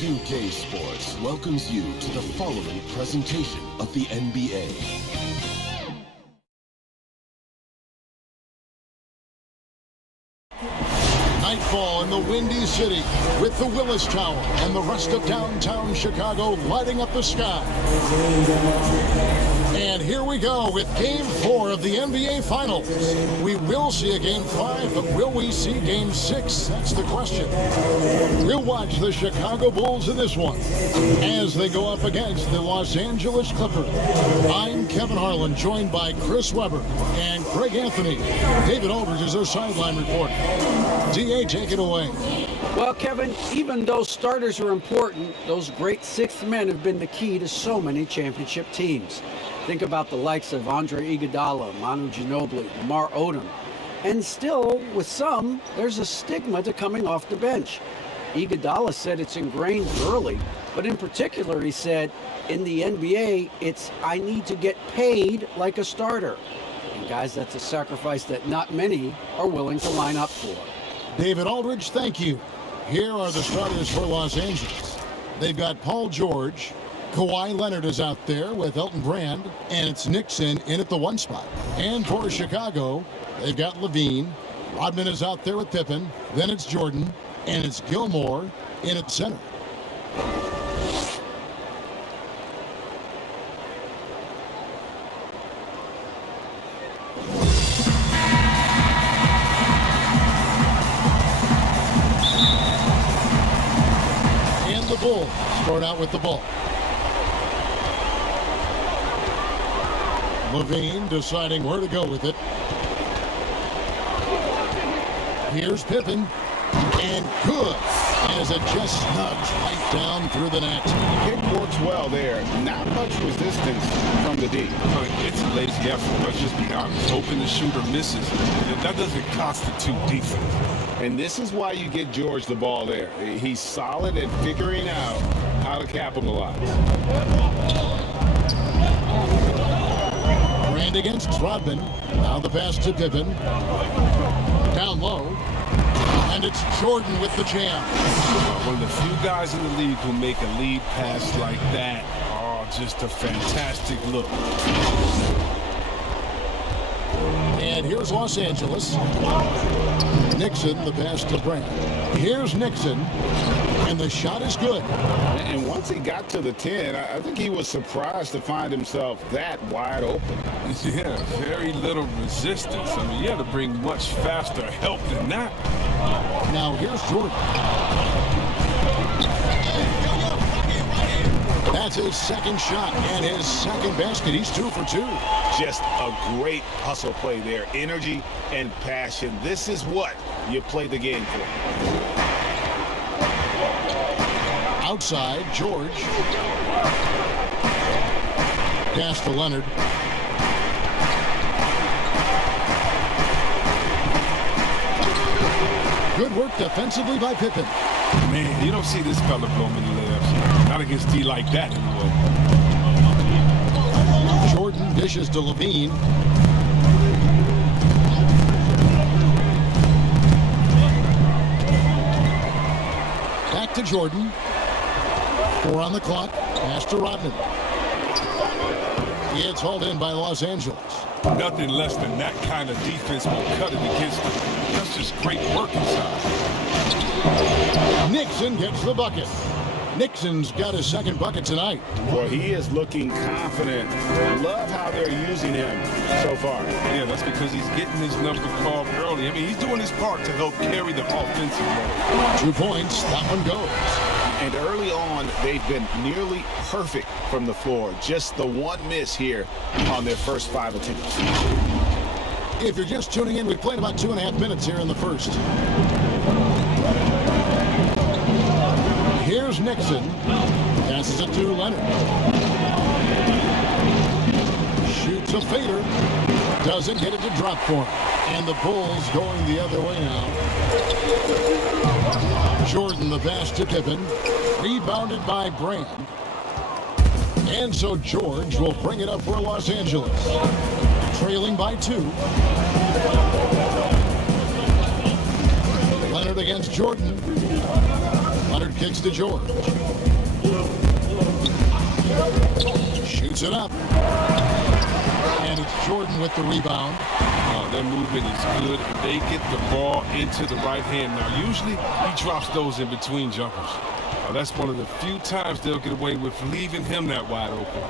2K Sports welcomes you to the following presentation of the NBA. Nightfall in the Windy City with the Willis Tower and the rest of downtown Chicago lighting up the sky. And here we go with Game 4 of the NBA Finals. We will see a Game 5, but will we see Game 6? That's the question. We'll watch the Chicago Bulls in this one as they go up against the Los Angeles Clippers. I'm Kevin Harlan, joined by Chris Webber and Greg Anthony. David Aldridge is our sideline reporter. DA, take it away. Well, Kevin, even though starters are important, those great sixth men have been the key to so many championship teams. Think about the likes of Andre Iguodala, Manu Ginobili, Lamar Odom. And still, with some, there's a stigma to coming off the bench. Iguodala said it's ingrained early, but in particular, he said, in the NBA, it's I need to get paid like a starter. And guys, that's a sacrifice that not many are willing to line up for. David Aldridge, thank you. Here are the starters for Los Angeles. They've got Paul George. Kawhi Leonard is out there with Elton Brand, and it's Nixon in at the one spot. And for Chicago, they've got Levine. Rodman is out there with Pippen. Then it's Jordan, and it's Gilmore in at center. And the Bulls start out with the ball. Levine deciding where to go with it. Here's Pippen. And good. As it just snugs right down through the net. It works well there. Not much resistance from the D. It's a lazy effort. Let's just be honest. Hoping the shooter misses. That doesn't constitute defense. And this is why you get George the ball there. He's solid at figuring out how to capitalize. Brand against Rodman. Now the pass to Pippen. Down low. And it's Jordan with the jam. One of the few guys in the league who make a lead pass like that. Oh, just a fantastic look. And here's Los Angeles. Nixon, the pass to Brand. Here's Nixon. And the shot is good. And once he got to the 10, I think he was surprised to find himself that wide open. Yeah, very little resistance. I mean, you had to bring much faster help than that. Now here's Jordan. That's his second shot and his second basket. He's 2 for 2. Just a great hustle play there. Energy and passion. This is what you play the game for. Outside, George. Pass to Leonard. Good work defensively by Pippen. Man, you don't see this fella blow many layups. Not against D like that, anyway. Jordan dishes to Levine. Back to Jordan. 4 on the clock. Pass to Rodman. It's hauled in by Los Angeles. Nothing less than that kind of defense will cut it against them. That's just great work inside. Nixon gets the bucket. Nixon's got his second bucket tonight. Well, he is looking confident. Love how they're using him so far. Yeah, that's because he's getting his number called early. I mean, he's doing his part to help carry the offensive load. 2 points. That one goes. And early on, they've been nearly perfect from the floor. Just the one miss here on their first 5 attempts. If you're just tuning in, we've played about 2.5 minutes here in the first. Here's Nixon. Passes it to Leonard. Shoots a fader. Doesn't get it to drop for him. And the Bulls going the other way now. Jordan, the pass to Pippen. Rebounded by Brand. And so George will bring it up for Los Angeles. Trailing by 2. Leonard against Jordan. Leonard kicks to George. Shoots it up. And it's Jordan with the rebound. Oh, their movement is good. They get the ball into the right hand. Now, usually he drops those in between jumpers. That's one of the few times they'll get away with leaving him that wide open.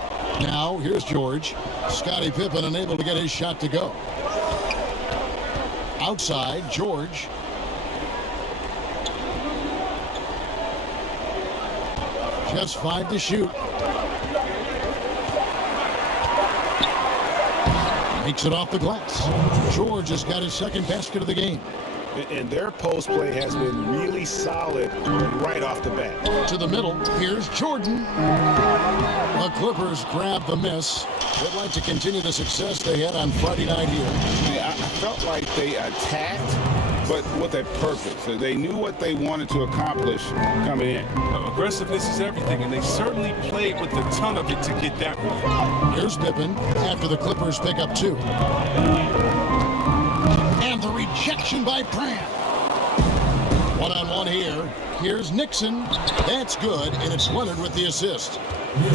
Now, here's George. Scottie Pippen unable to get his shot to go. Outside, George. Just 5 to shoot. Makes it off the glass. George has got his second basket of the game. And their post play has been really solid right off the bat. To the middle, here's Jordan. The Clippers grab the miss. They'd like to continue the success they had on Friday night here. Yeah, I felt like they attacked, but with a purpose. They knew what they wanted to accomplish coming in. Aggressiveness is everything, and they certainly played with a ton of it to get that one. Here's Pippen after the Clippers pick up 2. And the rejection by Brand. One-on-one here. Here's Nixon. That's good, and it's Leonard with the assist.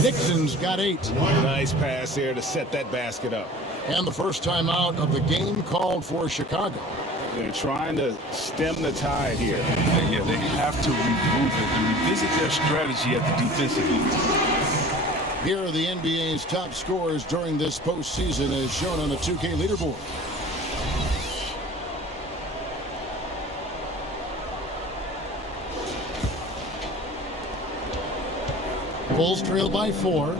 Nixon's got 8. Nice pass here to set that basket up. And the first time out of the game called for Chicago. They're trying to stem the tide here. Yeah, they have to regroup and revisit their strategy at the defensive end. Here are the NBA's top scorers during this postseason as shown on the 2K leaderboard. Bulls trail by 4.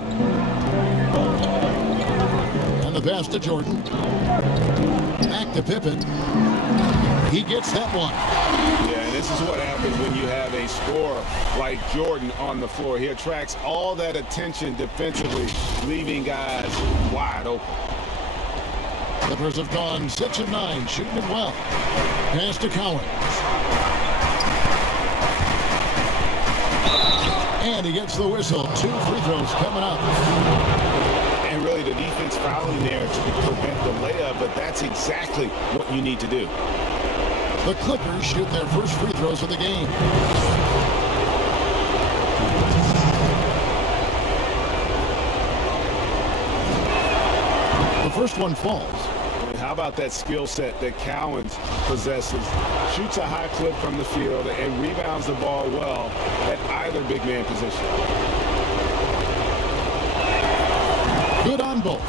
And the pass to Jordan. Back to Pippen. He gets that one. Yeah, and this is what happens when you have a scorer like Jordan on the floor. He attracts all that attention defensively, leaving guys wide open. Clippers have gone 6 of 9, shooting it well. Pass to Collins. And he gets the whistle. 2 free throws coming up. And really the defense fouling there to prevent the layup, but that's exactly what you need to do. The Clippers shoot their first free throws of the game. The first one falls. How about that skill set that Cowens possesses? Shoots a high clip from the field and rebounds the ball well at either big man position. Good on both.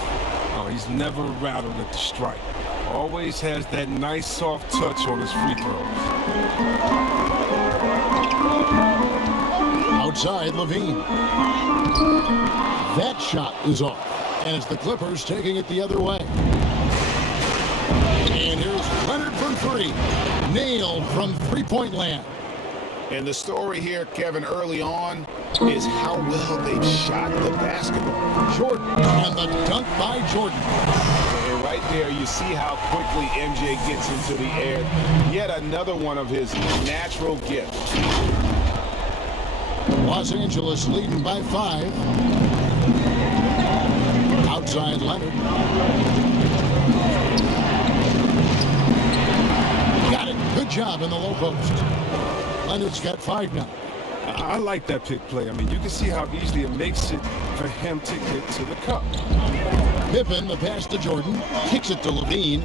Oh, he's never rattled at the strike. Always has that nice soft touch on his free throws. Outside, Levine. That shot is off. And it's the Clippers taking it the other way. And here's Leonard from 3. Nailed from three-point land. And the story here, Kevin, early on is how well they've shot the basketball. Jordan, and the dunk by Jordan. And right there, you see how quickly MJ gets into the air. Yet another one of his natural gifts. Los Angeles leading by 5. Outside Leonard. Got it. Good job in the low post. Leonard's got 5 now. I like that pick play. I mean, you can see how easily it makes it for him to get to the cup. Pippen, the pass to Jordan. Kicks it to Levine.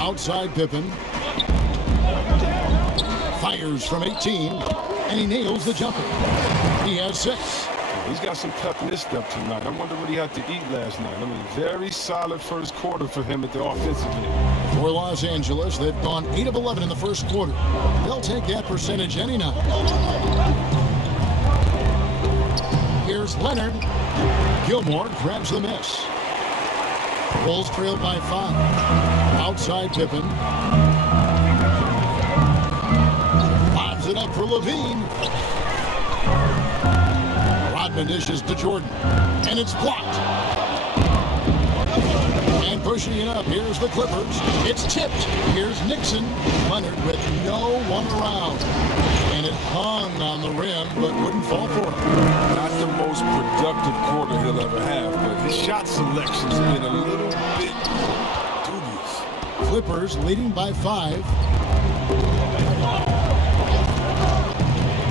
Outside Pippen. Fires from 18. And he nails the jumper. He has 6. He's got some toughness stuff tonight. I wonder what he had to eat last night. I mean, very solid first quarter for him at the offensive end. For Los Angeles, they've gone 8 of 11 in the first quarter. They'll take that percentage any night. Here's Leonard. Gilmore grabs the miss. Bulls trailed by 5. Outside Pippen. Lobs it up for Levine. Rodman dishes to Jordan. And it's blocked. And pushing it up, here's the Clippers. It's tipped. Here's Nixon. Leonard with no one around. And it hung on the rim, but wouldn't fall for him. Not the most productive quarter he'll ever have, but his shot selection's been a little bit dubious. Clippers leading by 5.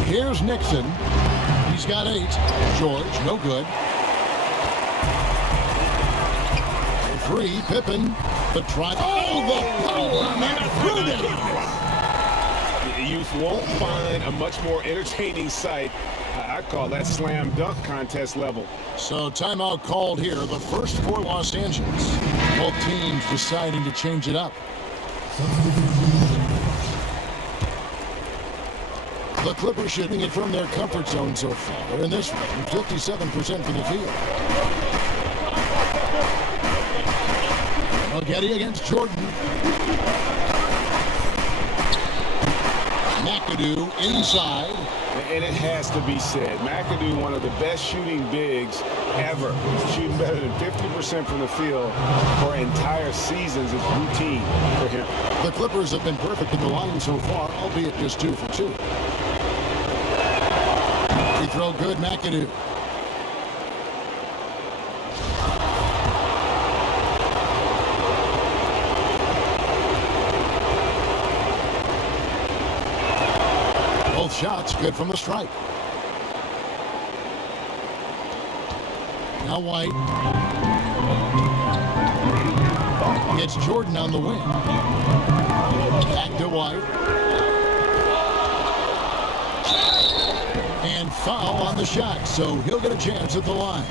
Here's Nixon. He's got 8. George, no good. 3, Pippen. The try. Oh, the power! You won't find a much more entertaining sight. I call that slam dunk contest level. So timeout called here, the first for Los Angeles. Both teams deciding to change it up. The Clippers shooting it from their comfort zone so far. In this one, 57% from the field. Getty against Jordan. McAdoo inside. And it has to be said, McAdoo, one of the best shooting bigs ever. Shooting better than 50% from the field for entire seasons is routine for him. The Clippers have been perfect in the line so far, albeit just 2 for 2. Free throw good, McAdoo. Both shots good from the stripe. Now White. Gets Jordan on the wing. Back to White. And foul on the shot, so he'll get a chance at the line.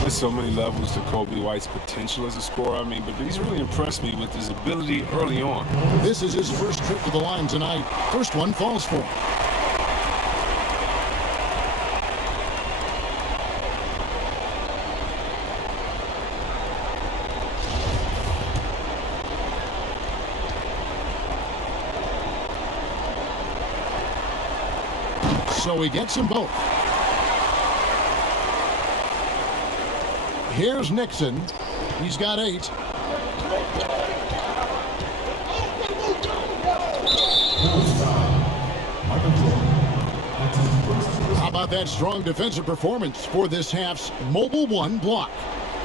There's so many levels to Kobe White's potential as a scorer. I mean, but he's really impressed me with his ability early on. This is his first trip to the line tonight. First one falls for him. So he gets them both. Here's Nixon. He's got 8. How about that strong defensive performance for this half's mobile 1 block?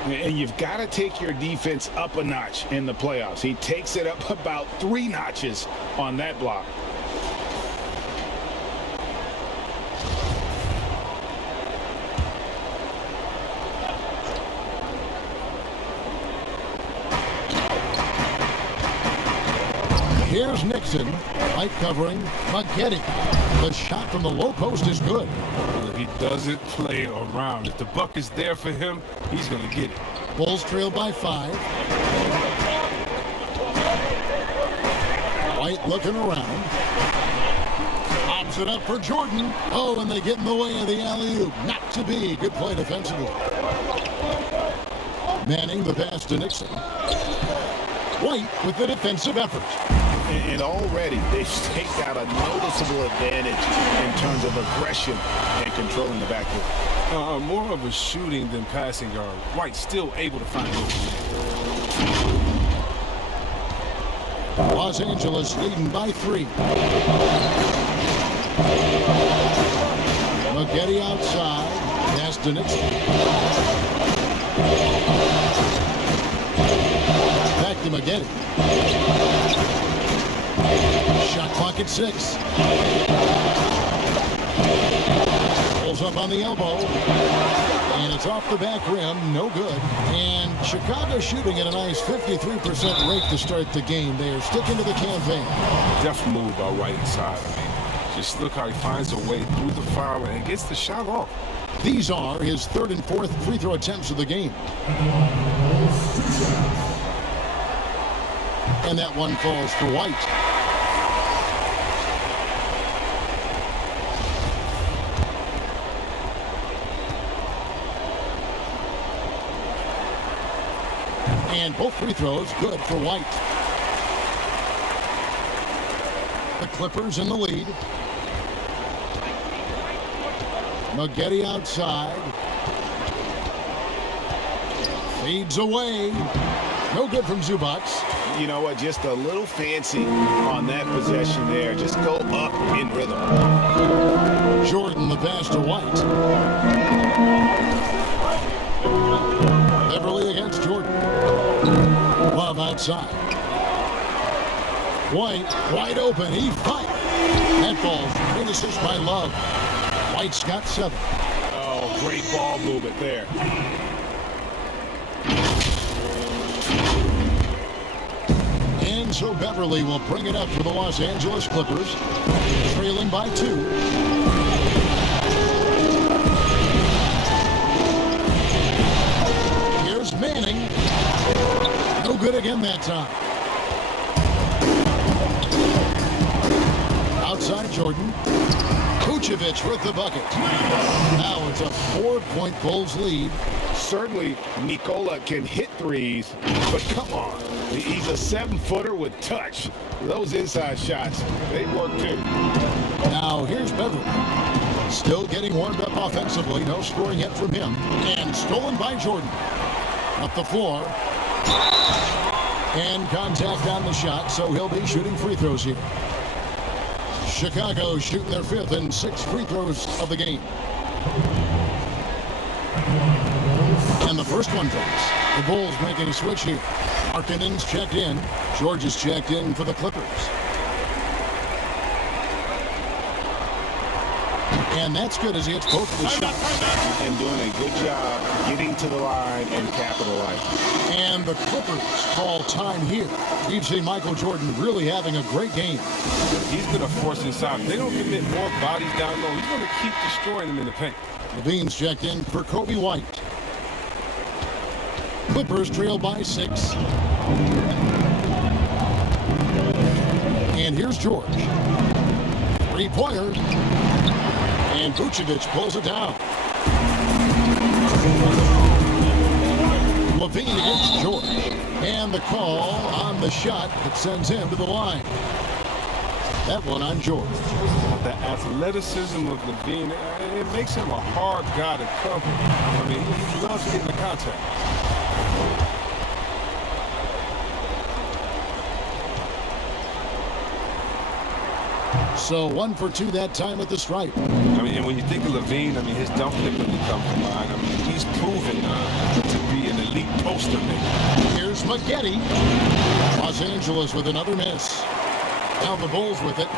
And you've got to take your defense up a notch in the playoffs. He takes it up about 3 notches on that block. Here's Nixon. Light covering. Maggette. The shot from the low post is good. He doesn't play around. If the buck is there for him, he's going to get it. Bulls trail by 5. White looking around. Pops it up for Jordan. Oh, and they get in the way of the alley-oop. Not to be. Good play defensively. Manning the pass to Nixon. White with the defensive effort. And already they've staked out a noticeable advantage in terms of aggression and controlling the backcourt. More of a shooting than passing guard. White still able to find it. Los Angeles leading by 3. Maggette outside. Pass to Nixon. Back to Maggette. Shot clock at 6. Pulls up on the elbow. And it's off the back rim. No good. And Chicago shooting at a nice 53% rate to start the game. They are sticking to the campaign. Definitely move by White inside. I mean, just look how he finds a way through the foul and gets the shot off. These are his 3rd and 4th free throw attempts of the game. And that one falls for White. And both free throws good for White. The Clippers in the lead. Maggette outside. Fades away. No good from Zubac. You know what? Just a little fancy on that possession there. Just go up in rhythm. Jordan the pass to White. Beverly against Jordan. Love outside. White, wide open. He fired. That ball, great assist by Love. White's got 7. Oh, great ball movement there. And so Beverly will bring it up for the Los Angeles Clippers, trailing by 2. Here's Manning. No good again that time. Outside Jordan. Vucevic with the bucket. Now it's a 4-point Bulls lead. Certainly, Nikola can hit threes, but come on. He's a 7-footer with touch. Those inside shots, they work too. Now here's Beverly. Still getting warmed up offensively. No scoring yet from him. And stolen by Jordan. Up the floor. And contact on the shot, so he'll be shooting free throws here. Chicago shooting their 5th and 6th free throws of the game. And the first one drops. The Bulls making a switch here. Markkanen's checked in. George is checked in for the Clippers. And that's good as he hits both of the shots. And doing a good job getting to the line and capitalizing. And the Clippers call time here. We've seen Michael Jordan really having a great game. He's going to force inside. If they don't commit more bodies down low, he's going to keep destroying them in the paint. Levine's checked in for Kobe White. Clippers trail by 6. And here's George. 3-pointer. And Vucevic pulls it down. Levine against George. And the call on the shot that sends him to the line. That one on George. The athleticism of Levine, it makes him a hard guy to cover. I mean, he loves getting the contact. So 1 for 2 that time at the stripe. I mean, and when you think of Levine, I mean, his dunk really comes to mind. I mean, he's proven to be an elite poster maker. Here's McGetty. Los Angeles with another miss. Now the Bulls with it.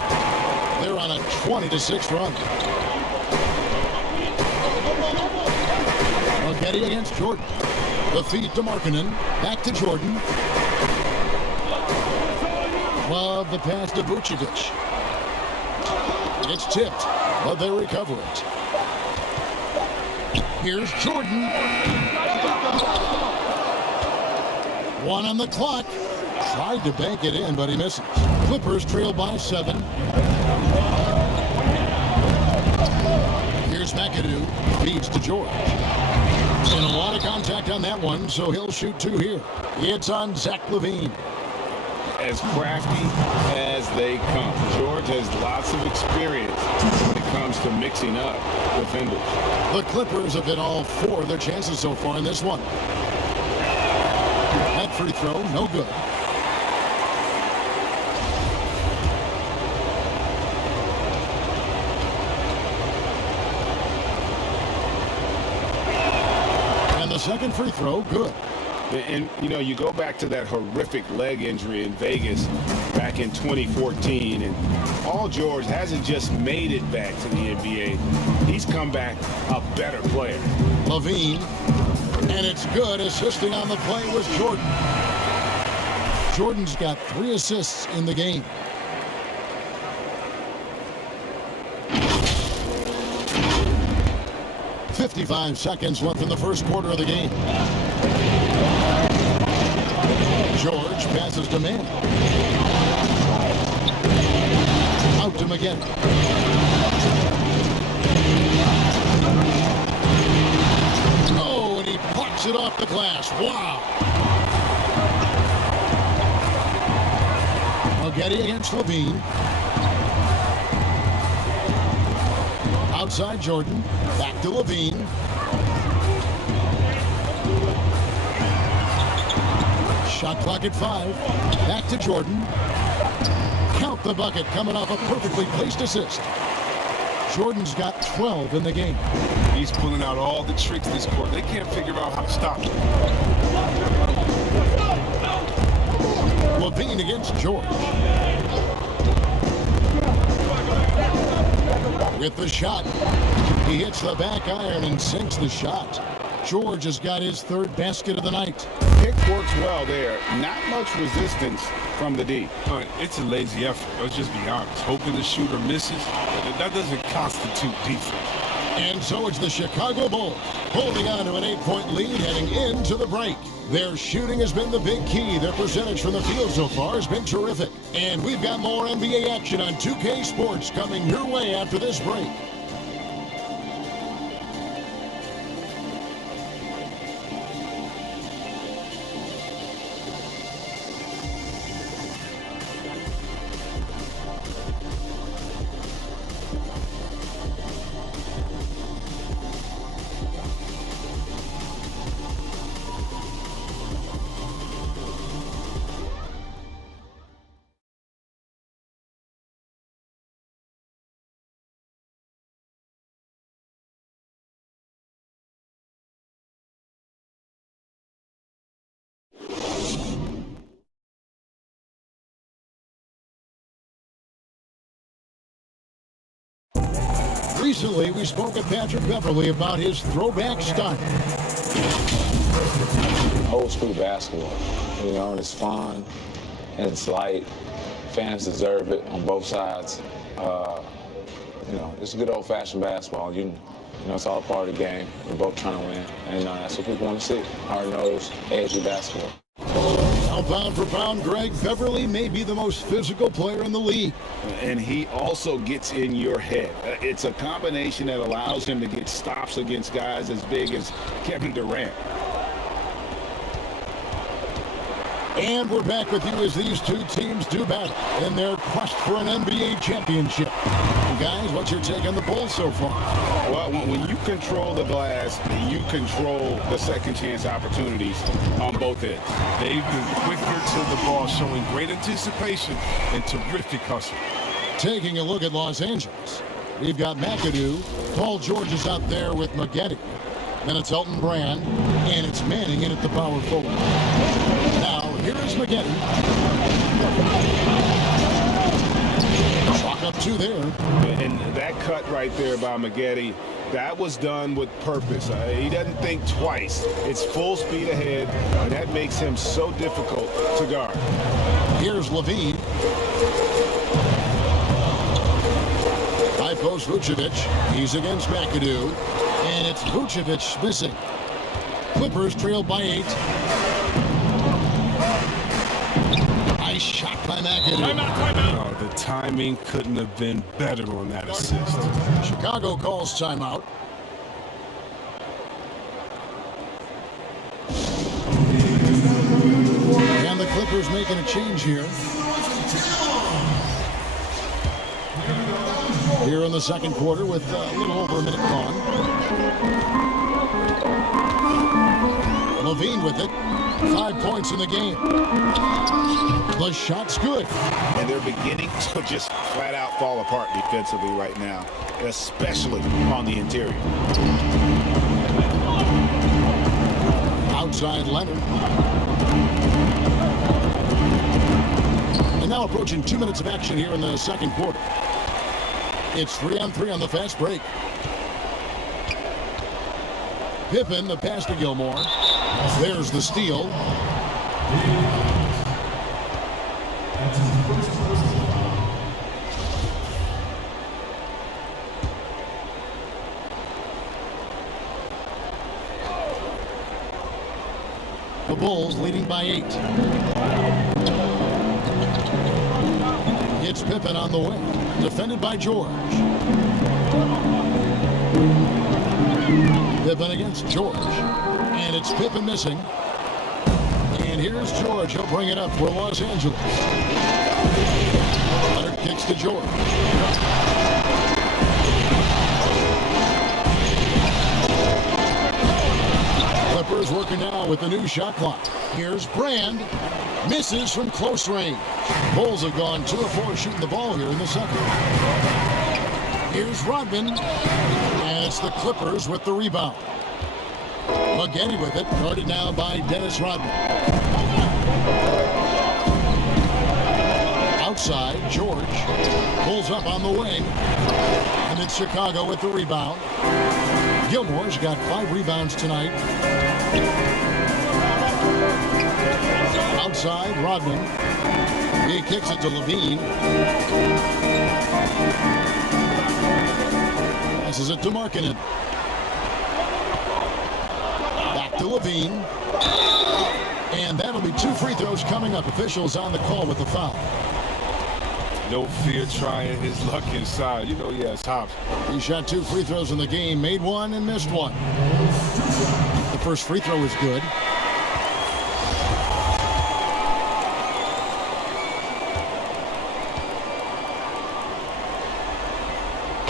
They're on a 20-6 run. McGetty against Jordan. The feed to Markkanen. Back to Jordan. Love the pass to Vucevic. It's tipped, but they recover it. Here's Jordan. 1 on the clock. Tried to bank it in, but he misses. Clippers trail by 7. Here's McAdoo. Feeds to George. And a lot of contact on that one, so he'll shoot 2 here. It's on Zach LaVine. As crafty as they come. George has lots of experience when it comes to mixing up defenders. The Clippers have hit all 4 of their chances so far in this one. That free throw, no good. And the second free throw, good. And, you know, you go back to that horrific leg injury in Vegas back in 2014, and Paul George hasn't just made it back to the NBA. He's come back a better player. LaVine, and it's good. Assisting on the play was Jordan. Jordan's got 3 assists in the game. .55 seconds left in the first quarter of the game. George passes to Manning. Out to McGetty. Oh, and he plucks it off the glass. Wow. McGetty against LaVine. Outside Jordan. Back to LaVine. Shot clock at 5. Back to Jordan. Count the bucket coming off a perfectly placed assist. Jordan's got 12 in the game. He's pulling out all the tricks this court. They can't figure out how to stop him. Levine against George. With the shot, he hits the back iron and sinks the shot. George has got his third basket of the night. Pick works well there. Not much resistance from the D. It's a lazy effort. Let's just be honest. Hoping the shooter misses, that doesn't constitute defense. And so it's the Chicago Bulls holding on to an 8-point lead heading into the break. Their shooting has been the big key. Their percentage from the field so far has been terrific. And we've got more NBA action on 2K Sports coming your way after this break. Recently, we spoke with Patrick Beverly about his throwback style. Old school basketball, and it's fun and it's light. Fans deserve it on both sides. It's good old-fashioned basketball. It's all part of the game. We're both trying to win, and that's what people want to see. Hard-nosed, edgy basketball. Now, pound for pound, Greg, Beverly may be the most physical player in the league. And he also gets in your head. It's a combination that allows him to get stops against guys as big as Kevin Durant. And we're back with you as these two teams do battle in their quest for an NBA championship. Guys, what's your take on the Bulls so far? Well, when you control the glass, you control the second chance opportunities on both ends. They've been quicker to the ball, showing great anticipation and terrific hustle. Taking a look at Los Angeles, we've got McAdoo. Paul George is out there with Maggette. Then it's Elton Brand, and it's Manning in at the power forward. Now, here is Maggette. Clock up two there. And that cut right there by Maggette, that was done with purpose. He doesn't think twice. It's full speed ahead, and that makes him so difficult to guard. Here's Levine. High post Vucevic. He's against McAdoo. And it's Vucevic missing. Clippers trailed by 8. Nice shot by McAdoo. The timing couldn't have been better on that assist. Chicago calls timeout. And the Clippers making a change here. Here in the second quarter with a little over a minute gone. Levine with it. 5 points in the game. The shot's good. And they're beginning to just flat out fall apart defensively right now, especially on the interior. Outside Leonard. And now approaching 2 minutes of action here in the second quarter. It's 3-on-3 on the fast break. Pippen, the pass to Gilmore. There's the steal. The Bulls leading by 8. It's Pippen on the wing. Defended by George. Pippen against George. And it's Pippen missing. And here's George. He'll bring it up for Los Angeles. Leonard kicks to George. Clippers working now with the new shot clock. Here's Brand. Misses from close range. Bulls have gone 2 of 4 shooting the ball here in the second. Here's Rodman. And it's the Clippers with the rebound. Maggette with it. Guarded now by Dennis Rodman. side. George pulls up on the wing. And it's Chicago with the rebound. Gilmore's got 5 rebounds tonight. Outside, Rodman. He kicks it to Levine. Passes it to Markkanen. Back to Levine. And that'll be 2 free throws coming up. Officials on the call with the foul. No fear trying his luck inside. You know he has hops. He shot 2 free throws in the game, made 1 and missed 1. The first free throw is good.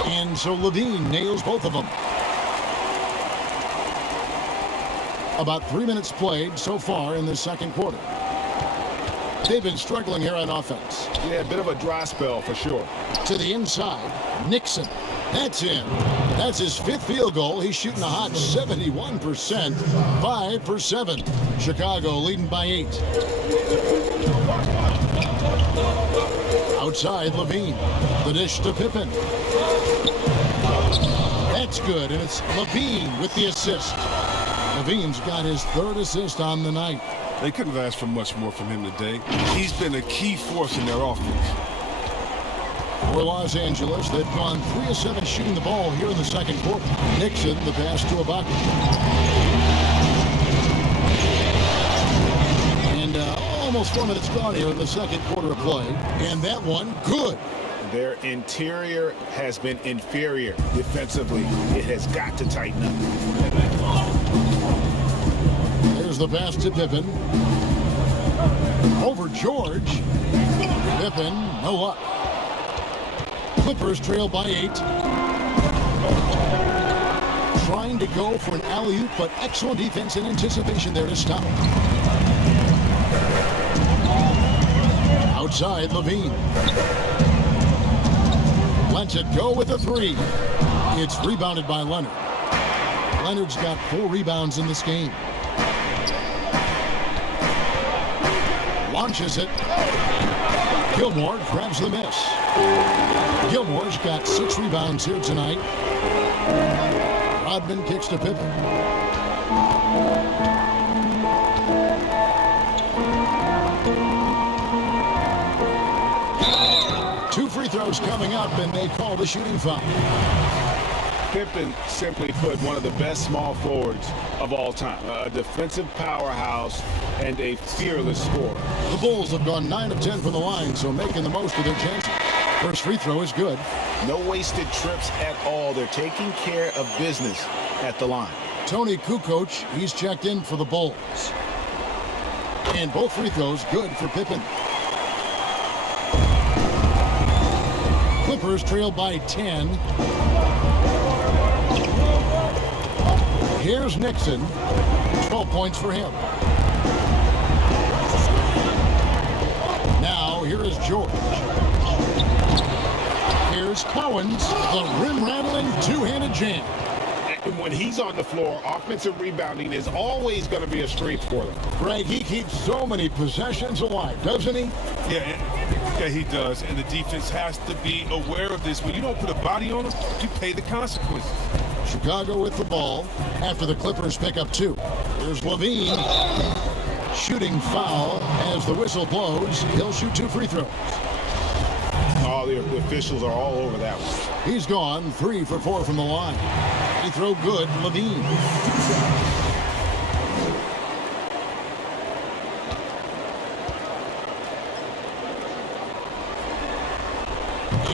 And so Levine nails both of them. About 3 minutes played so far in the second quarter. They've been struggling here on offense. Yeah, a bit of a dry spell for sure. To the inside, Nixon. That's in. That's his 5th field goal. He's shooting a hot 71%. 5 for 7. Chicago leading by 8. Outside, Levine. The dish to Pippen. That's good, and it's Levine with the assist. Levine's got his 3rd assist on the night. They couldn't have asked for much more from him today. He's been a key force in their offense. For Los Angeles, they've gone 3 of 7 shooting the ball here in the second quarter. Nixon, the pass to Ibaka. And almost 4 minutes gone here in the second quarter of play. And that one, good. Their interior has been inferior defensively. It has got to tighten up. There's the pass to Pippen. Over George. Pippen, no luck. Clippers trail by 8. Trying to go for an alley-oop, but excellent defense and anticipation there to stop. Outside, Levine. Lets it go with a 3. It's rebounded by Leonard. Leonard's got 4 rebounds in this game. Launches it. Gilmore grabs the miss. Gilmore's got 6 rebounds here tonight. Rodman kicks to Pippen. Two free throws coming up, and they call the shooting foul. Pippen, simply put, one of the best small forwards of all time. A defensive powerhouse and a fearless scorer. The Bulls have gone 9 of 10 from the line, so making the most of their chances. First free throw is good. No wasted trips at all. They're taking care of business at the line. Tony Kukoc, he's checked in for the Bulls. And both free throws good for Pippen. Clippers trail by 10. Here's Nixon. 12 points for him. Now, here is George. Here's Cowens, the rim-rattling two-handed jam. And when he's on the floor, offensive rebounding is always going to be a strength for them. Right, he keeps so many possessions alive, doesn't he? Yeah, he does. And the defense has to be aware of this. When you don't put a body on him, you pay the consequences. Chicago with the ball after the Clippers pick up 2. There's Levine. Shooting foul as the whistle blows. He'll shoot 2 free throws. Oh, the officials are all over that one. He's gone 3 for 4 from the line. Free throw good, Levine.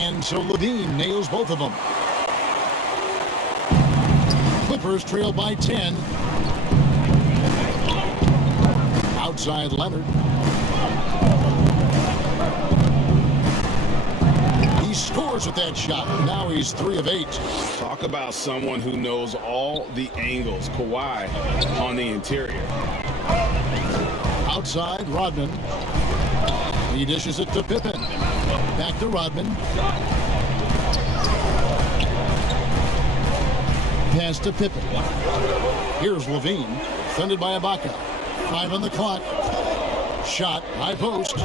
And so Levine nails both of them. Clippers trail by 10. Outside Leonard. He scores with that shot. Now he's 3 of 8. Talk about someone who knows all the angles. Kawhi on the interior. Outside, Rodman. He dishes it to Pippen. Back to Rodman. Pass to Pippen. Here's Levine. Defended by Ibaka. 5 on the clock. Shot, high post.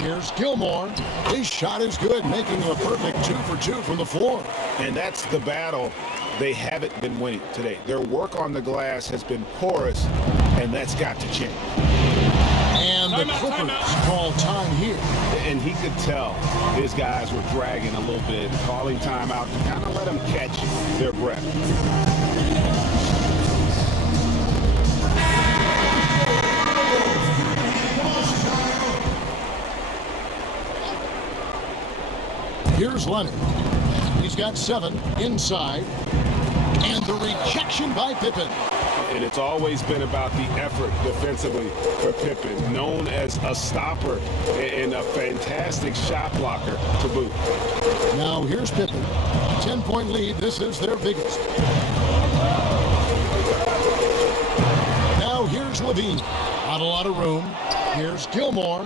Here's Gilmore. His shot is good, making him a perfect 2 for 2 from the floor. And that's the battle they haven't been winning today. Their work on the glass has been porous, and that's got to change. And the Clippers call time here. And he could tell his guys were dragging a little bit, calling timeout to kind of let them catch their breath. Here's Leonard. He's got 7 inside. And the rejection by Pippen. And it's always been about the effort defensively for Pippen, known as a stopper and a fantastic shot blocker to boot. Now here's Pippen. 10-point lead. This is their biggest. Now here's Levine. Not a lot of room. Here's Gilmore.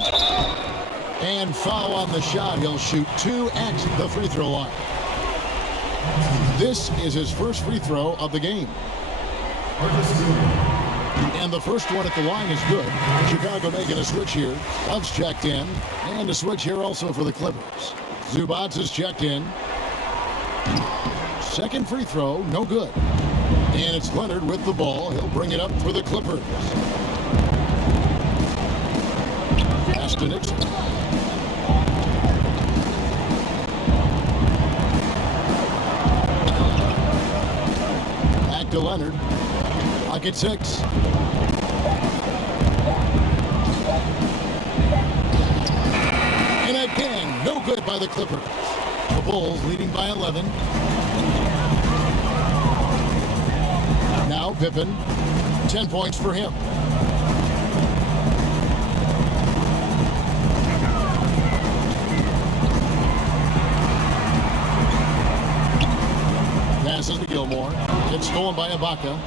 And foul on the shot. He'll shoot 2 at the free throw line. This is his first free throw of the game. And the first one at the line is good. Chicago making a switch here. Love's checked in. And a switch here also for the Clippers. Zubats is checked in. Second free throw, no good. And it's Leonard with the ball. He'll bring it up for the Clippers. Pass to Nixon. Back to Leonard. Lock at 6. And again, no good by the Clippers. The Bulls leading by 11. Now Pippen, 10 points for him. Passes to Gilmore. It's stolen by Ibaka.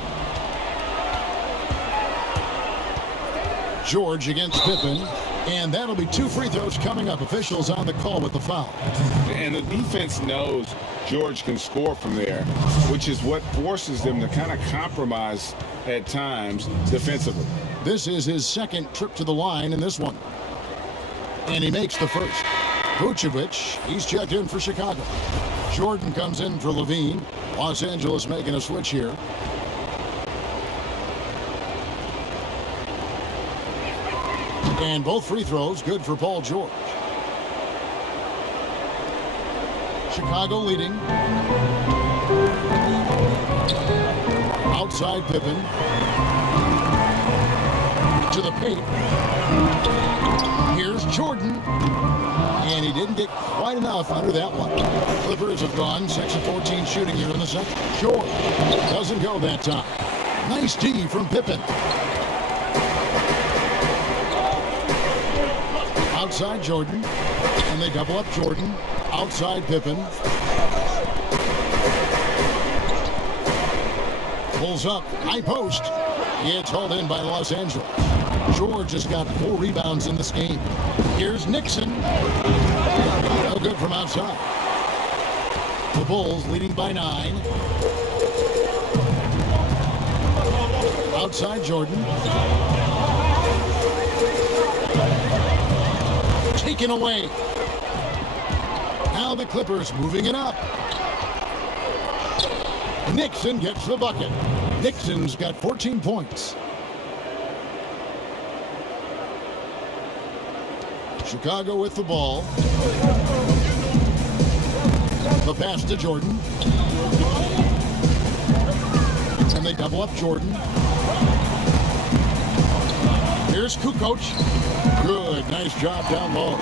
George against Pippen. And that'll be 2 free throws coming up. Officials on the call with the foul. And the defense knows George can score from there, which is what forces them to kind of compromise at times defensively. This is his second trip to the line in this one. And he makes the first. Vucevic, he's checked in for Chicago. Jordan comes in for Levine. Los Angeles making a switch here. And both free throws good for Paul George. Chicago leading. Outside Pippen. To the paint. Here's Jordan. And he didn't get quite enough under that one. Clippers have gone 6 of 14 shooting here in the second. Short. Doesn't go that time. Nice D from Pippen. Outside Jordan. And they double up Jordan. Outside Pippen. Pulls up. High post. It's hauled in by Los Angeles. George has got 4 rebounds in this game. Here's Nixon. No good from outside. The Bulls leading by 9. Outside Jordan. Taken away. Now the Clippers moving it up. Nixon gets the bucket. Nixon's got 14 points. Chicago with the ball. The pass to Jordan. And they double up Jordan. Here's Kukoc. Good, nice job down low.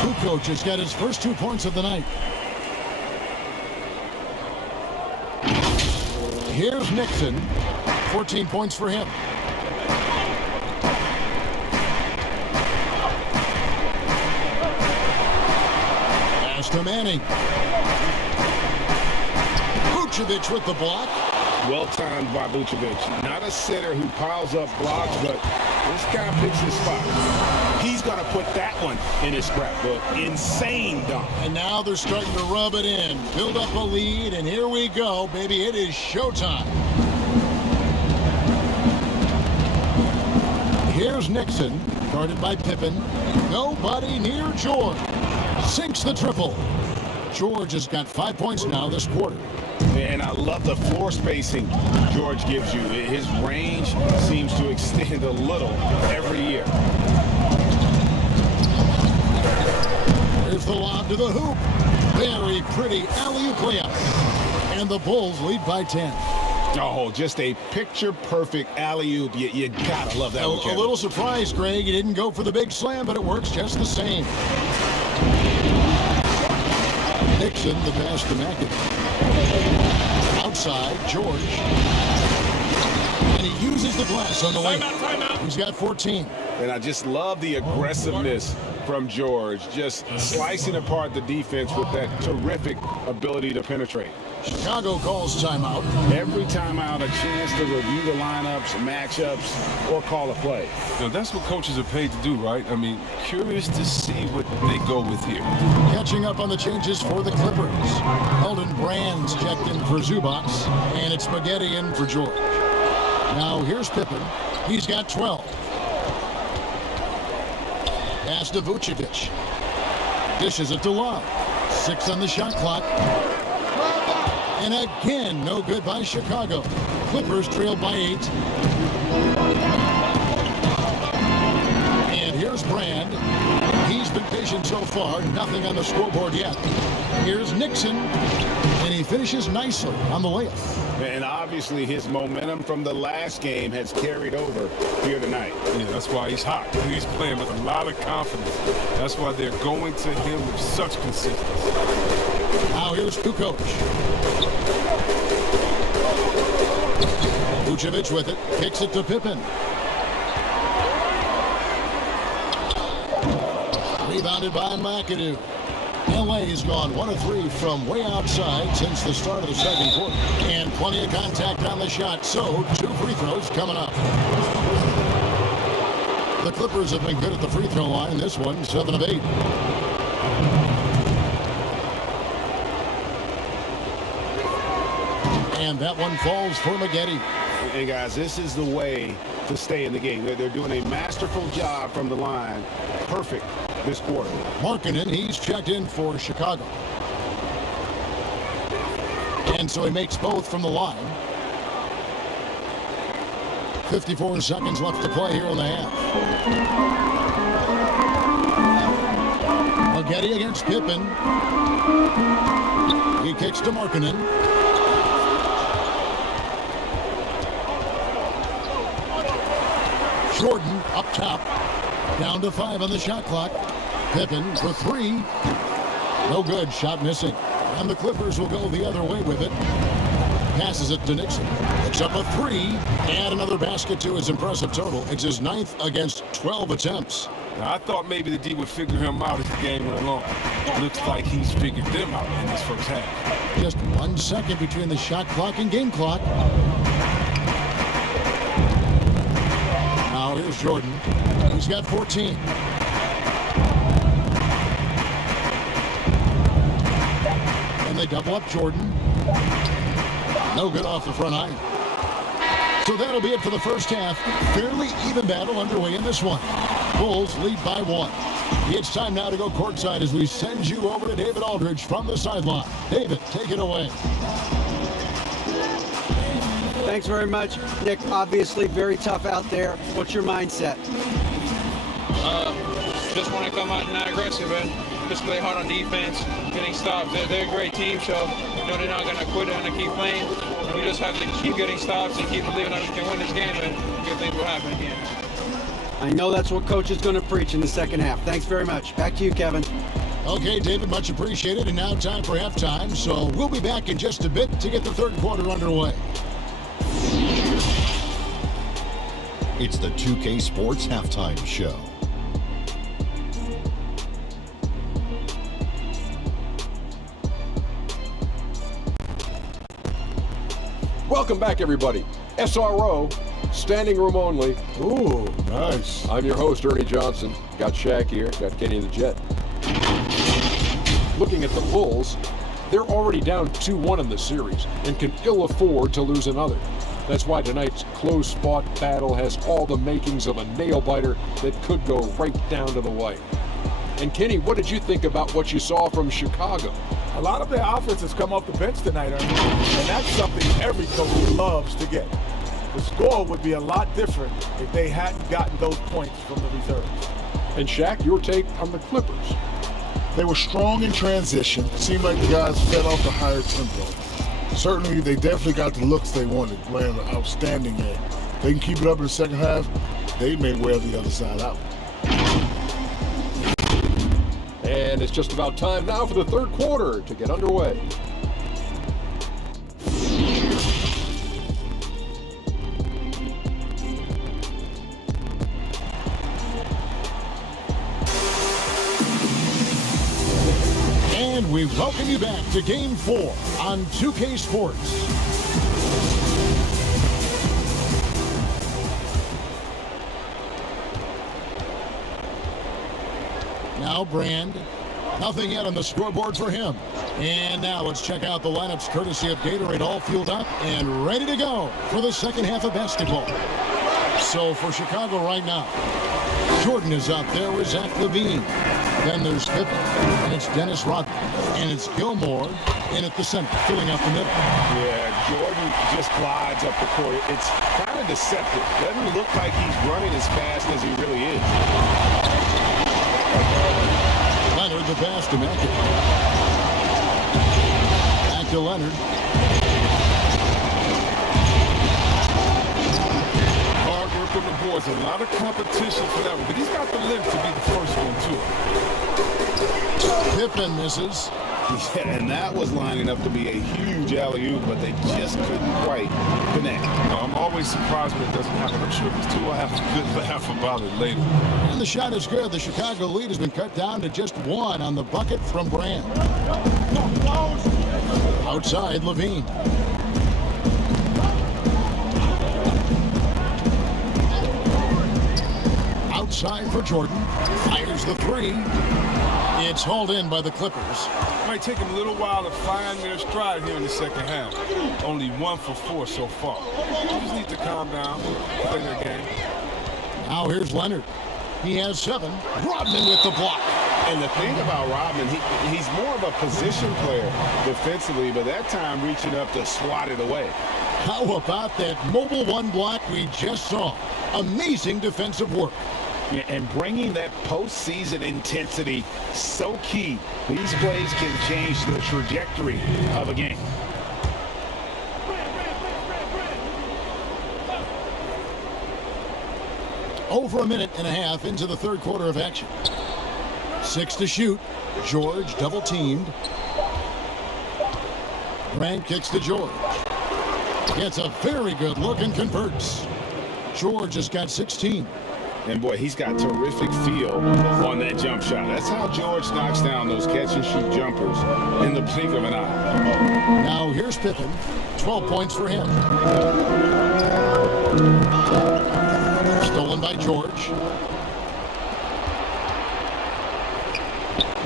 Kukoc has got his first 2 points of the night. Here's Nixon. 14 points for him. Pass to Manning. Vucevic with the block. Well timed by Vucevic. Not a center who piles up blocks, but this guy picks his spot. He's going to put that one in his scrapbook. Insane dunk. And now they're starting to rub it in. Build up a lead, and here we go, baby. It is showtime. Here's Nixon. Guarded by Pippen. Nobody near George. Sinks the triple. George has got 5 points now this quarter. And I love the floor spacing George gives you. His range seems to extend a little every year. Here's the lob to the hoop. Very pretty alley-oop layup. And the Bulls lead by 10. Oh, just a picture-perfect alley-oop. You gotta love that one, A Kevin. little surprised, Greg. He didn't go for the big slam, but it works just the same. Nixon, the pass to McAdoo. Outside, George. And he uses the glass on the way. He's got 14. And I just love the aggressiveness from George, just slicing apart the defense with that terrific ability to penetrate. Chicago calls timeout. Every timeout, a chance to review the lineups, matchups, or call a play. Now, that's what coaches are paid to do, right? I mean, curious to see what they go with here. Catching up on the changes for the Clippers. Elton Brand's checked in for Zubac, and it's Spaghetti in for George. Now here's Pippen. He's got 12. Pass to Vucevic. Dishes it to Love. 6 on the shot clock. And again, no good by Chicago. Clippers trail by 8. And here's Brand. He's been patient so far. Nothing on the scoreboard yet. Here's Nixon. And he finishes nicely on the layup. And obviously his momentum from the last game has carried over here tonight. Yeah, that's why he's hot. He's playing with a lot of confidence. That's why they're going to him with such consistency. Now here's Kukoc. Vucevic with it. Kicks it to Pippen. Rebounded by McAdoo. LA's gone 1 of 3 from way outside since the start of the second quarter. And plenty of contact on the shot, so 2 free throws coming up. The Clippers have been good at the free throw line. This one, 7 of 8. And that one falls for Spaghetti. And guys, this is the way to stay in the game. They're doing a masterful job from the line. Perfect this quarter. Markkanen, he's checked in for Chicago. And so he makes both from the line. 54 seconds left to play here in the half. Spaghetti against Pippen. He kicks to Markkanen. Jordan up top. Down to 5 on the shot clock. Pippen for 3. No good. Shot missing. And the Clippers will go the other way with it. Passes it to Nixon. It's up a 3. And another basket to his impressive total. It's his 9th against 12 attempts. Now, I thought maybe the D would figure him out as the game went along. Looks like he's figured them out in this first half. Just 1 second between the shot clock and game clock. Now here's Jordan. He's got 14. And they double up Jordan. No good off the front eye. So that'll be it for the first half. Fairly even battle underway in this one. Bulls lead by 1. It's time now to go courtside as we send you over to David Aldridge from the sideline. David, take it away. Thanks very much, Nick. Obviously very tough out there. What's your mindset? Just want to come out and not aggressive and just play hard on defense, getting stops. They're a great team, so they're not going to quit and keep playing. We just have to keep getting stops and keep believing that we can win this game, and good things will happen again. I know that's what Coach is going to preach in the second half. Thanks very much. Back to you, Kevin. Okay, David, much appreciated. And now time for halftime. So we'll be back in just a bit to get the third quarter underway. It's the 2K Sports Halftime Show. Welcome back, everybody. SRO, standing room only. Ooh, nice. I'm your host, Ernie Johnson. Got Shaq here, got Kenny the Jet. Looking at the Bulls, they're already down 2-1 in the series and can ill afford to lose another. That's why tonight's close-fought battle has all the makings of a nail-biter that could go right down to the wire. And Kenny, what did you think about what you saw from Chicago? A lot of their offense has come off the bench tonight, Ernie, and that's something every coach loves to get. The score would be a lot different if they hadn't gotten those points from the reserves. And Shaq, your take on the Clippers? They were strong in transition. Seemed like the guys fed off the higher tempo. Certainly, they definitely got the looks they wanted, playing an outstanding game. They can keep it up in the second half, they may wear the other side out. And it's just about time now for the third quarter to get underway. And we welcome you back to Game 4 on 2K Sports. Now Brand. Nothing yet on the scoreboard for him. And now let's check out the lineups courtesy of Gatorade, all fueled up and ready to go for the second half of basketball. So for Chicago right now, Jordan is out there with Zach LaVine. Then there's Pippen, and it's Dennis Rodman, and it's Gilmore in at the center, filling up the middle. Yeah, Jordan just glides up the court. It's kind of deceptive. Doesn't look like he's running as fast as he really is. Leonard, the pass to Mackey. Back to Leonard. Hard work on the boards. A lot of competition for that one, but he's got the length to be the first one, too. Pippen misses. Yeah, and that was lining up to be a huge alley-oop, but they just couldn't quite connect. I'm always surprised when it doesn't happen. I'm sure these two will have a good laugh about it later. And the shot is good. The Chicago lead has been cut down to just one on the bucket from Brand. Outside, LaVine. Outside for Jordan. Fires the three. It's hauled in by the Clippers. Might take them a little while to find their stride here in the second half. Only 1 for 4 so far. They just need to calm down, play their game. Now here's Leonard. He has 7. Rodman with the block. And the thing about Rodman, he's more of a position player defensively, but that time reaching up to swat it away. How about that mobile one block we just saw? Amazing defensive work. And bringing that postseason intensity, so key. These plays can change the trajectory of a game. Over a minute and a half into the third quarter of action. 6 to shoot. George double teamed. Grant kicks to George. Gets a very good look and converts. George has got 16. And boy, he's got terrific feel on that jump shot. That's how George knocks down those catch-and-shoot jumpers in the blink of an eye. Now here's Pippen. 12 points for him. Stolen by George.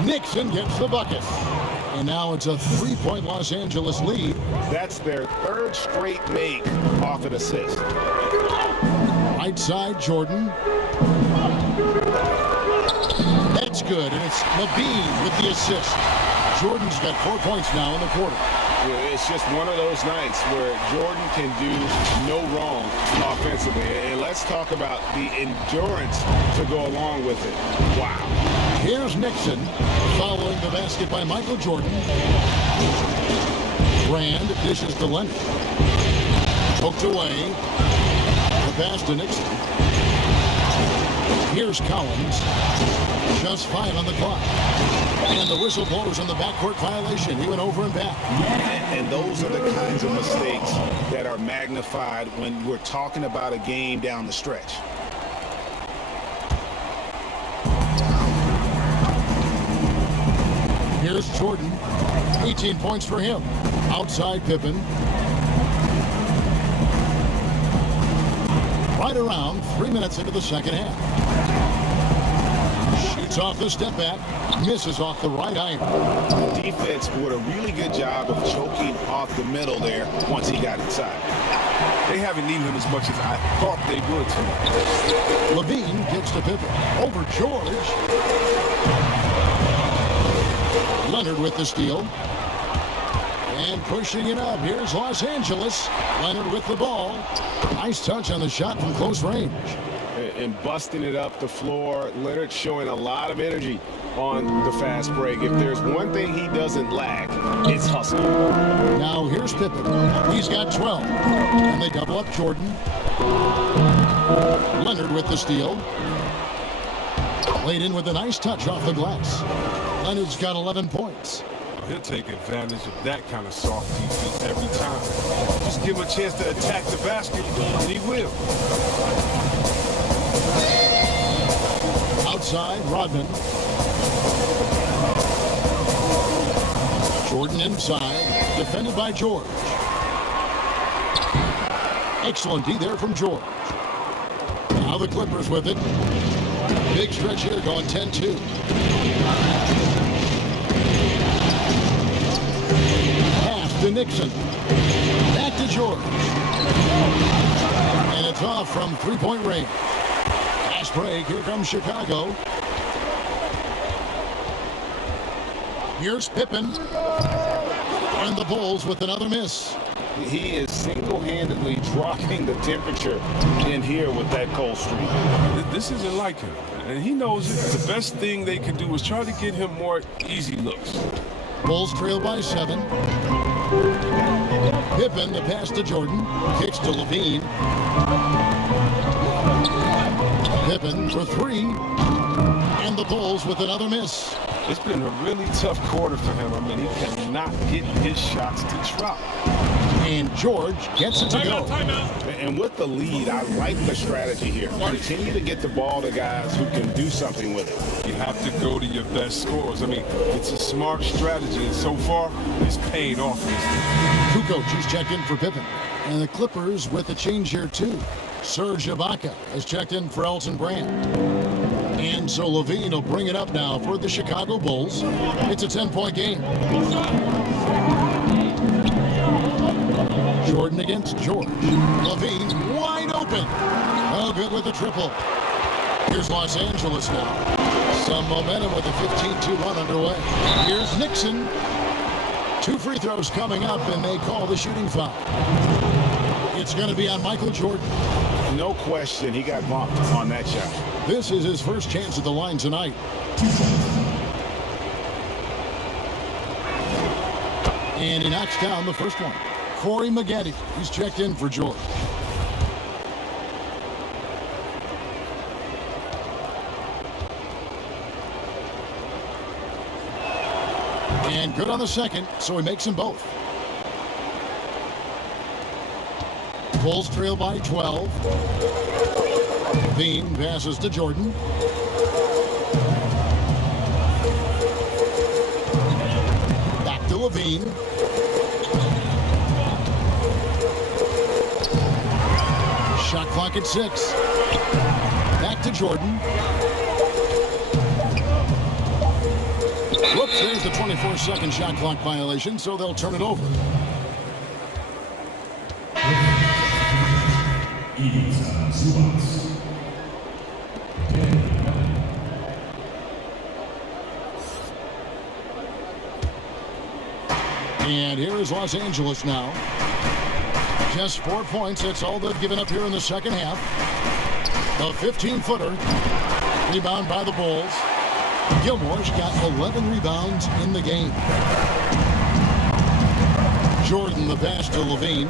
Nixon gets the bucket. And now it's a 3-point Los Angeles lead. That's their 3rd straight make off an assist. Right side, Jordan. That's good, and it's LaVine with the assist. Jordan's got 4 points now in the quarter. It's just one of those nights where Jordan can do no wrong offensively. And let's talk about the endurance to go along with it. Wow. Here's Nixon following the basket by Michael Jordan. Brand dishes to Leonard. Poked away. The pass to Nixon. Here's Collins. Just 5 on the clock. And the whistle blows on the backcourt violation. He went over and back. And those are the kinds of mistakes that are magnified when we're talking about a game down the stretch. Here's Jordan. 18 points for him. Outside Pippen. Right around 3 minutes into the second half. Shoots off the step back. Misses off the right iron. The defense did a really good job of choking off the middle there once he got inside. they haven't needed him as much as I thought they would tonight. Levine gets to Pippen. Over George. Leonard with the steal. And pushing it up. Here's Los Angeles. Leonard with the ball. Nice touch on the shot from close range. And busting it up the floor. Leonard showing a lot of energy on the fast break. If there's one thing he doesn't lack, it's hustle. Now here's Pippen. He's got 12. And they double up Jordan. Leonard with the steal. Laid in with a nice touch off the glass. Leonard's got 11 points. He'll take advantage of that kind of soft defense every time. Just give him a chance to attack the basket, and he will. Outside, Rodman. Jordan inside, defended by George. Excellent D there from George. Now the Clippers with it. Big stretch here, going 10-2. Pass to Nixon. Back to George. And it's off from three-point range. Fast break, here comes Chicago. Here's Pippen. And the Bulls with another miss. He is single-handedly dropping the temperature in here with that cold streak. This isn't like him, and he knows it. The best thing they can do is try to get him more easy looks. Bulls trail by 7. Pippen, the pass to Jordan. Kicks to Levine. Pippen for 3. And the Bulls with another miss. It's been a really tough quarter for him. I mean, he cannot get his shots to drop. And George gets it to go. And with the lead, I like the strategy here. Continue to get the ball to guys who can do something with it. You have to go to your best scorers. I mean, it's a smart strategy, and so far, it's paid off. Two coaches checked in for Pippen. And the Clippers with a change here, too. Serge Ibaka has checked in for Elton Brand. And so Levine will bring it up now for the Chicago Bulls. It's a 10-point game. Jordan against George. Levine wide open. Oh, good with the triple. Here's Los Angeles now. Some momentum with a 15-2 run underway. Here's Nixon. 2 free throws coming up, and they call the shooting foul. It's going to be on Michael Jordan. No question, he got bumped on that shot. This is his first chance at the line tonight. And he knocks down the first one. Corey Maggette, he's checked in for George. And good on the second, so he makes them both. Bulls trail by 12. Levine passes to Jordan. Back to Levine. Shot clock at 6. Back to Jordan. Whoops, there's the 24-second shot clock violation, so they'll turn it over. And here is Los Angeles now. Just 4 points. That's all they've given up here in the second half. A 15-footer. Rebound by the Bulls. Gilmore's got 11 rebounds in the game. Jordan the pass to Levine.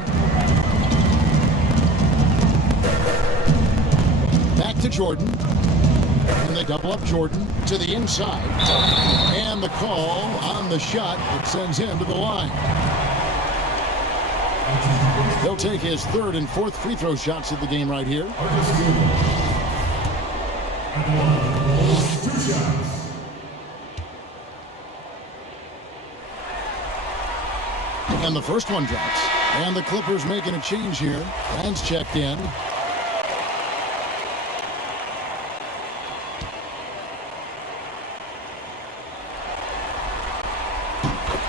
Back to Jordan. And they double up Jordan to the inside. And the call on the shot that sends him to the line. He'll take his 3rd and 4th free throw shots of the game right here. And the first one drops. And the Clippers making a change here. Rand's checked in.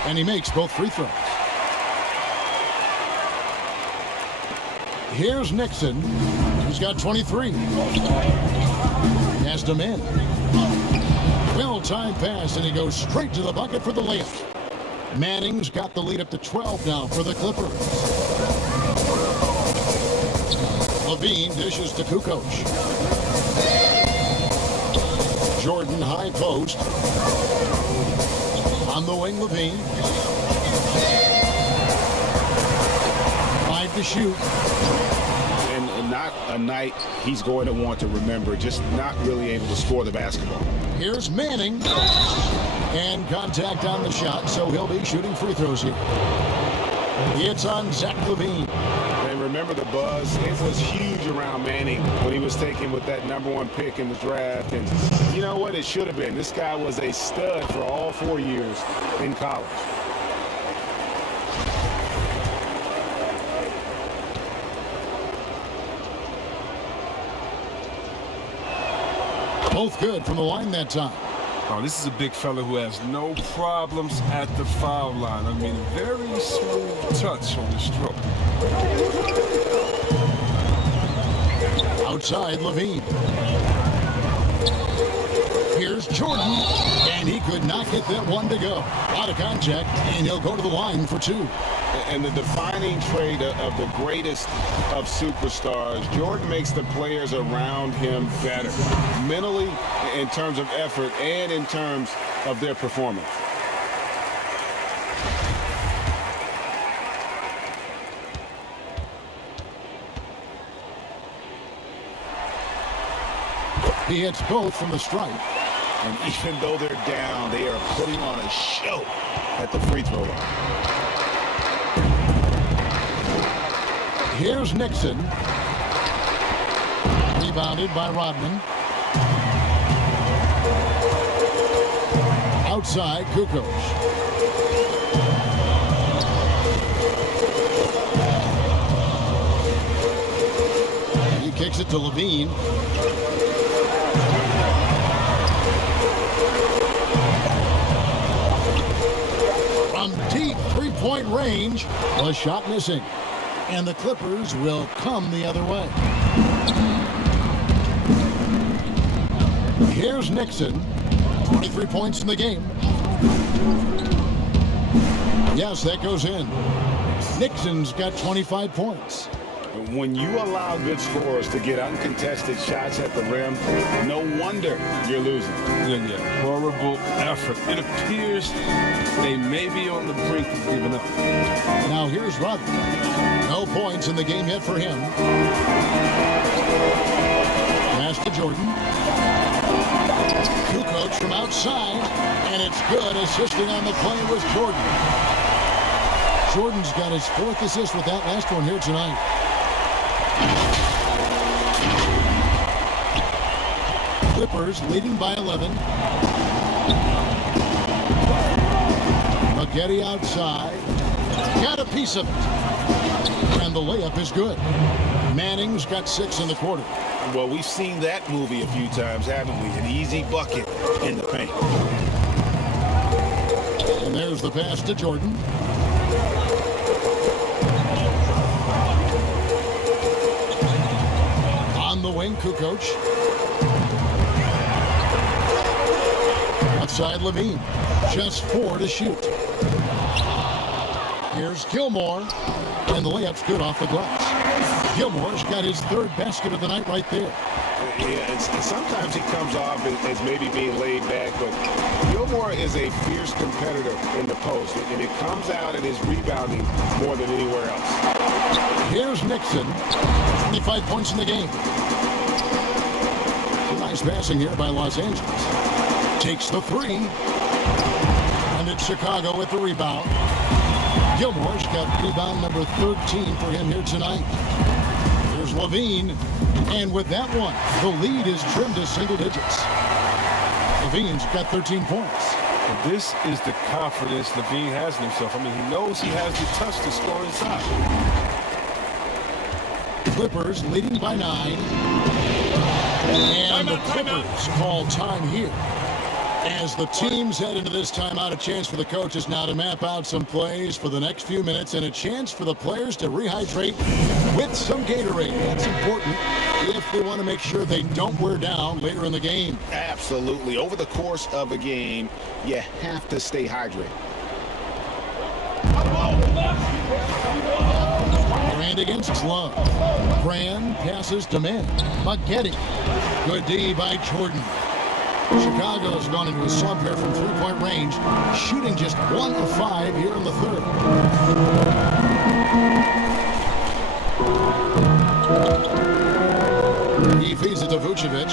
And he makes both free throws. Here's Nixon. He's got 23. He has to man. Well-timed pass, and he goes straight to the bucket for the layup. Manning's got the lead up to 12 now for the Clippers. Levine dishes to Kukoc. Jordan high post. On the wing, Levine. 5 to shoot. And not a night he's going to want to remember, just not really able to score the basketball. Here's Manning. And contact on the shot, so he'll be shooting free throws here. It's on Zach LaVine. And remember the buzz, it was huge around Manning when he was taken with that #1 pick in the draft. And you know what? It should have been. This guy was a stud for all 4 years in college. Both good from the line that time. Oh, this is a big fella who has no problems at the foul line. I mean, very smooth touch on the stroke. Outside, Levine. Here's Jordan, and he could not get that one to go. Out of contact, and he'll go to the line for 2. And the defining trait of the greatest of superstars, Jordan makes the players around him better, mentally, in terms of effort, and in terms of their performance. He hits both from the stripe. And even though they're down, they are putting on a show at the free throw line. Here's Nixon. Rebounded by Rodman. Outside, Kukoc. He kicks it to Levine. From deep three-point range, a shot missing. And the Clippers will come the other way. Here's Nixon. 23 points in the game. Yes, that goes in. Nixon's got 25 points. When you allow good scorers to get uncontested shots at the rim, no wonder you're losing. Yeah. Horrible effort. It appears they may be on the brink of giving up. Now here's Rodman. No points in the game yet for him. Pass to Jordan. Kukoc from outside, and it's good. Assisting on the play was Jordan. Jordan's got his 4th assist with that last one here tonight. Clippers leading by 11. Maggette outside. Got a piece of it. And the layup is good. Manning's got 6 in the quarter. Well, we've seen that movie a few times, haven't we? An easy bucket in the paint. And there's the pass to Jordan. On the wing, Kukoc. Outside Levine. Just 4 to shoot. Here's Gilmore. And the layup's good off the glass. Gilmore's got his 3rd basket of the night right there. Yeah, and sometimes he comes off as maybe being laid back, but Gilmore is a fierce competitor in the post, and it comes out in his rebounding more than anywhere else. Here's Nixon. 25 points in the game. Nice passing here by Los Angeles. Takes the 3. And it's Chicago with the rebound. Gilmore's got rebound number 13 for him here tonight. Here's Levine. And with that one, the lead is trimmed to single digits. Levine's got 13 points. And this is the confidence Levine has in himself. I mean, he knows he has the touch to score inside. Clippers leading by 9. And the Clippers call time here. As the teams head into this timeout, a chance for the coaches now to map out some plays for the next few minutes and a chance for the players to rehydrate with some Gatorade. That's important if they want to make sure they don't wear down later in the game. Absolutely. Over the course of a game, you have to stay hydrated. Brand against Love. Brand passes to man. Maggette. Good D by Jordan. Chicago's gone into a slump here from three-point range, shooting just 1 of 5 here in the third. He feeds it to Vucevic.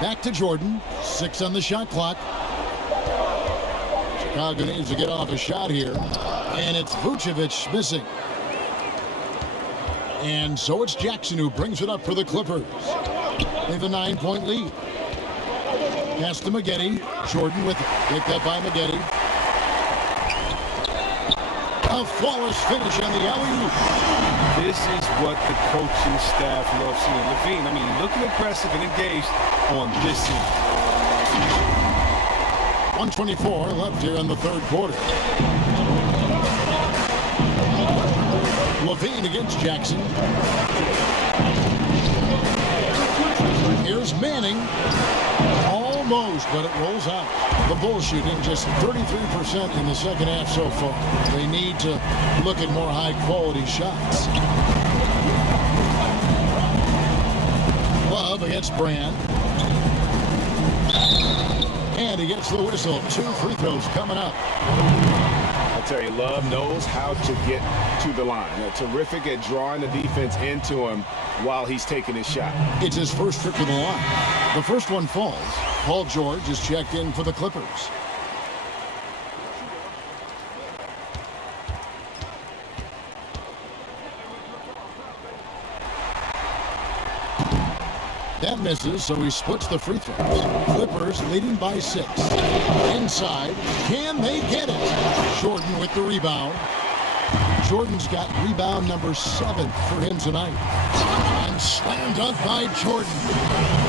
Back to Jordan. 6 on the shot clock. Chicago needs to get off a shot here. And it's Vucevic missing. And so it's Jackson who brings it up for the Clippers. They have a 9-point lead. Pass to Maggette. Jordan with it. Picked up by Maggette. A flawless finish on the alley-oop. This is what the coaching staff loves seeing. Levine, I mean, looking impressive and engaged on this end. 1:24 left here in the third quarter. Levine against Jackson. Here's Manning. Almost, but it rolls out. The Bulls shooting just 33% in the second half so far. They need to look at more high-quality shots. Love against Brand. And he gets the whistle. 2 free throws coming up. I tell you, Love knows how to get to the line. They're terrific at drawing the defense into him while he's taking his shot. It's his first trip to the line. The first one falls. Paul George is checked in for the Clippers. That misses, so he splits the free throws. Clippers leading by 6. Inside, can they get it? Jordan with the rebound. Jordan's got rebound number 7 for him tonight. And slammed up by Jordan.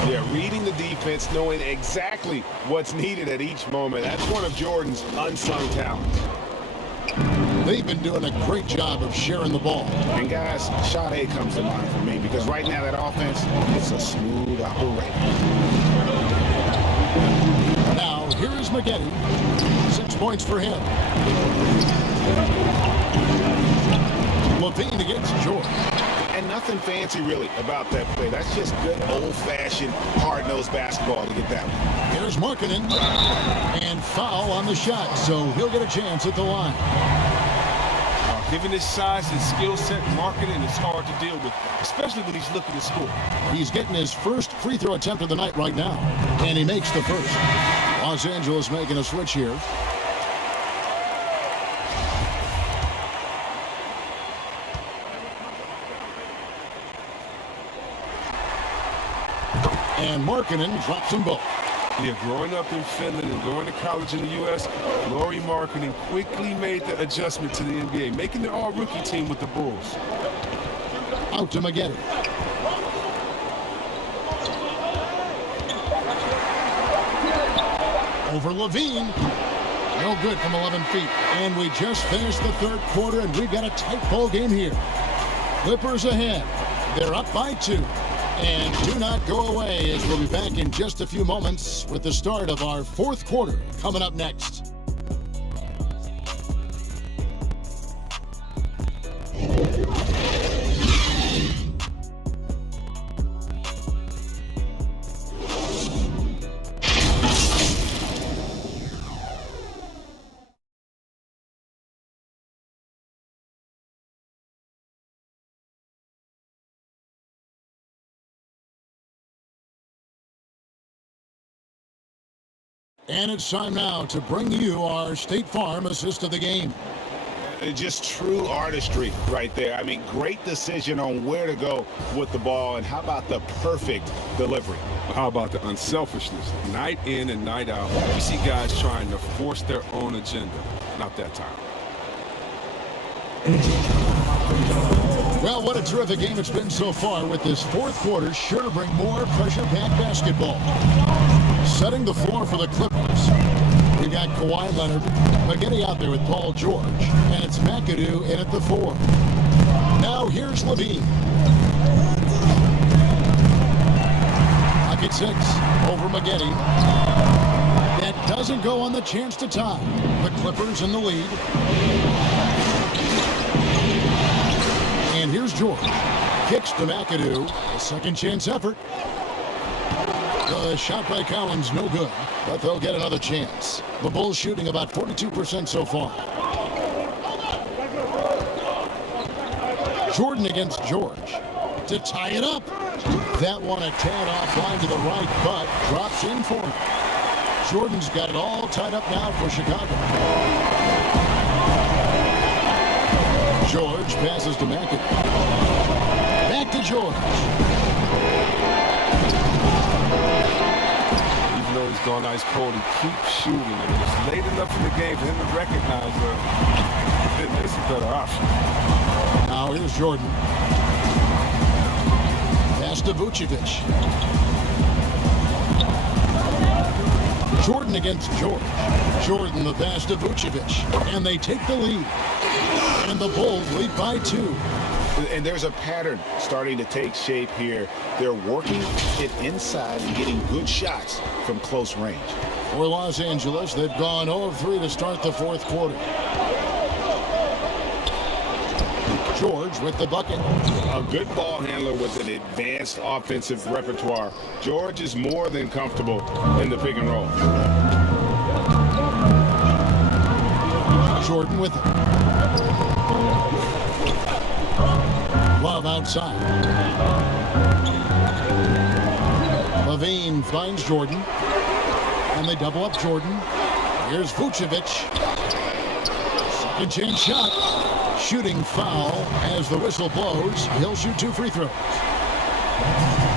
Yeah, reading the defense, knowing exactly what's needed at each moment. That's one of Jordan's unsung talents. They've been doing a great job of sharing the ball. And guys, shot A comes to mind for me because right now that offense, it's a smooth operation. Now, here is Maggette. 6 points for him. Levine against George. And nothing fancy really about that play. That's just good old-fashioned hard-nosed basketball to get that one. Here's Markkanen. And foul on the shot, so he'll get a chance at the line. Given his size and skill set, Markkanen is hard to deal with, especially when he's looking to score. He's getting his first free throw attempt of the night right now, and he makes the first. Los Angeles making a switch here. And Markkanen drops them both. Yeah, growing up in Finland and going to college in the U.S., Lauri Markkanen quickly made the adjustment to the NBA, making the all-rookie team with the Bulls. Out to Maggette. Over Levine. No good from 11 feet. And we just finished the third quarter, and we've got a tight ball game here. Clippers ahead. They're up by 2. And do not go away, as we'll be back in just a few moments with the start of our fourth quarter coming up next. And it's time now to bring you our State Farm assist of the game. Just true artistry right there. I mean, great decision on where to go with the ball, and how about the perfect delivery? How about the unselfishness? Night in and night out, we see guys trying to force their own agenda. Not that time. Well, what a terrific game it's been so far, with this fourth quarter sure to bring more pressure-packed basketball. Setting the floor for the Clippers. We got Kawhi Leonard, Maggette out there with Paul George, and it's McAdoo in at the 4. Now here's Levine. Pocket 6 over Maggette. That doesn't go on the chance to tie. The Clippers in the lead. And here's George. Kicks to McAdoo. A second chance effort. The shot by Collins no good, but they'll get another chance. The Bulls shooting about 42% so far. Jordan against George to tie it up. That one a tad offline to the right, but drops in for him. Jordan's got it all tied up now for Chicago. George passes to McAdoo. Back to George. Even though he's gone ice cold, he keeps shooting. And it's late enough in the game for him to recognize that there's a better option. Now here's Jordan. Pass to Vucevic. Jordan against George. Jordan the pass to Vucevic. And they take the lead. And the Bulls lead by 2. And there's a pattern starting to take shape here. They're working it inside and getting good shots from close range. For Los Angeles, they've gone 0 of 3 to start the fourth quarter. George with the bucket. A good ball handler with an advanced offensive repertoire. George is more than comfortable in the pick and roll. Jordan with it. Love outside. Levine finds Jordan. And they double up Jordan. Here's Vucevic. Second chance shot. Shooting foul as the whistle blows. He'll shoot 2 free throws.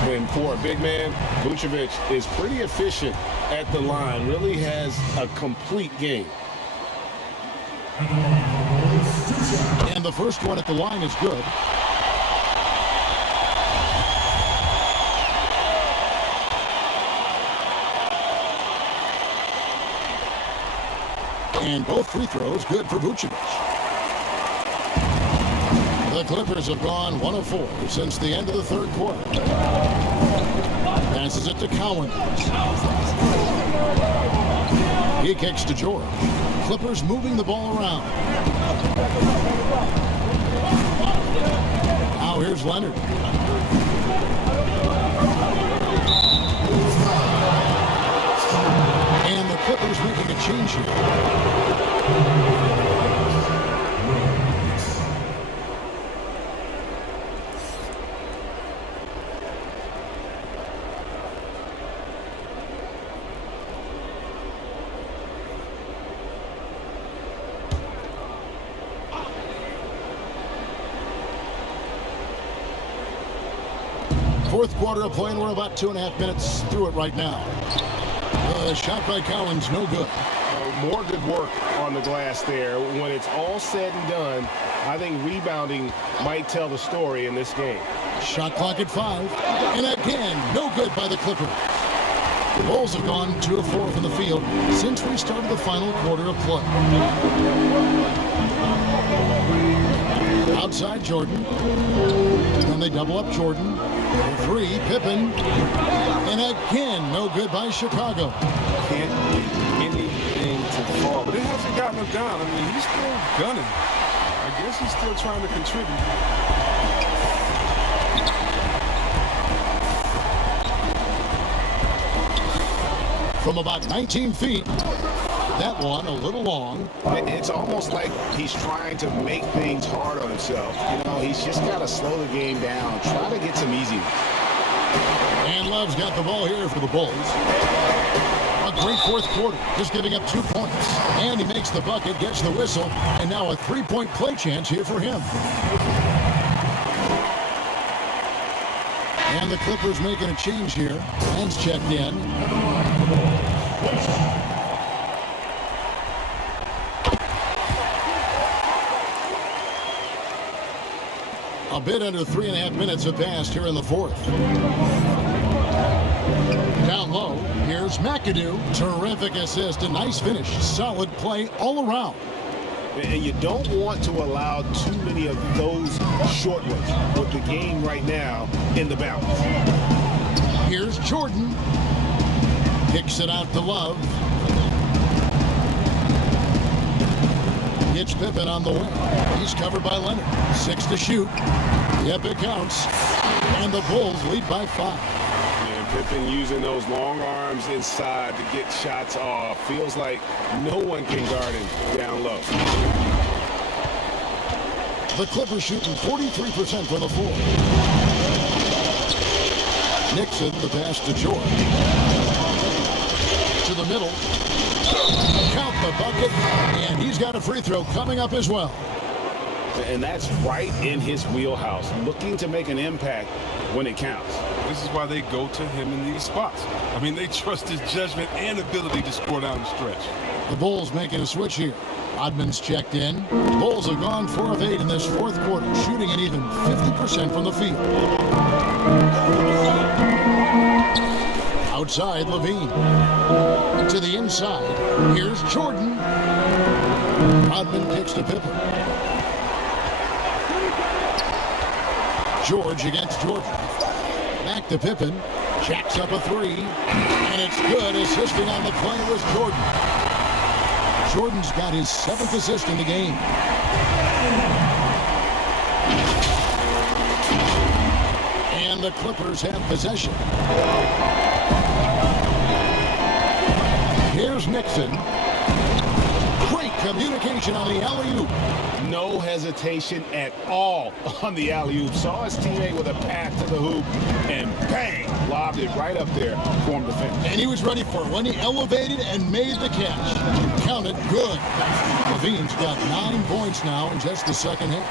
And for a big man, Vucevic is pretty efficient at the line. Really has a complete game. And the first one at the line is good. And both free throws good for Vucevic. The Clippers have gone 1 of 4 since the end of the third quarter. Passes it to Collins. He kicks to George. Clippers moving the ball around. Now here's Leonard. And the Clippers making a change here. Fourth quarter of play, and we're about 2.5 minutes through it right now. Shot by Collins, no good. More good work on the glass there. When it's all said and done, I think rebounding might tell the story in this game. Shot clock at 5. And again, no good by the Clippers. The Bulls have gone 2 of 4 from the field since we started the final quarter of play. Outside Jordan. And they double up Jordan. 3, Pippen. And again, no good by Chicago. Can't do anything to fall. But it hasn't gotten him down. I mean, he's still gunning. I guess he's still trying to contribute. From about 19 feet. That one a little long. It's almost like he's trying to make things hard on himself. You know, he's just got to slow the game down, try to get some easy ones. And Love's got the ball here for the Bulls. A great fourth quarter, just giving up 2 points. And he makes the bucket, gets the whistle, and now a 3-point play chance here for him. And the Clippers making a change here. Hands checked in. A bit under 3.5 minutes have passed here in the fourth. Down low, here's McAdoo. Terrific assist, a nice finish. Solid play all around. And you don't want to allow too many of those short ones with the game right now in the balance. Here's Jordan. Kicks it out to Love. It's Pippen on the wing. He's covered by Leonard. 6 to shoot. Yep, it counts. And the Bulls lead by 5. And Pippen using those long arms inside to get shots off. Feels like no one can guard him down low. The Clippers shooting 43% from the floor. Nixon, the pass to George. To the middle. Count the bucket, and he's got a free throw coming up as well. And that's right in his wheelhouse, looking to make an impact when it counts. This is why they go to him in these spots. I mean, they trust his judgment and ability to score down the stretch. The Bulls making a switch here. Rodman's checked in. Bulls have gone 4 of 8 in this fourth quarter, shooting at even 50% from the field. Outside, Levine. To the inside. Here's Jordan. Rodman kicks to Pippen. George against Jordan. Back to Pippen. Jacks up a 3. And it's good. Assisting on the play was Jordan. Jordan's got his 7th assist in the game. And the Clippers have possession. Here's Nixon. Great communication on the alley-oop. No hesitation at all on the alley-oop. Saw his teammate with a pass to the hoop, and bang, lobbed it right up there for him to finish. And he was ready for it when he elevated and made the catch. Counted good. Levine's got 9 points now in just the second half.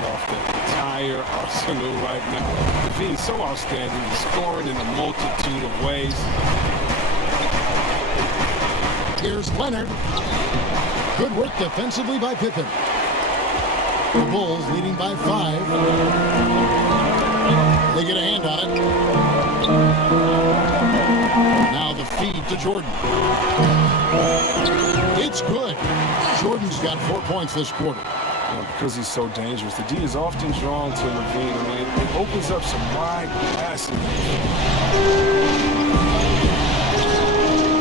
Off the entire arsenal right now. Levine's so outstanding. He's scoring in a multitude of ways. Here's Leonard. Good work defensively by Pippen. The Bulls leading by 5. They get a hand on it. Now the feed to Jordan. It's good. Jordan's got 4 points this quarter. Because he's so dangerous, the D is often drawn to Levine. I mean, it opens up some wide passing.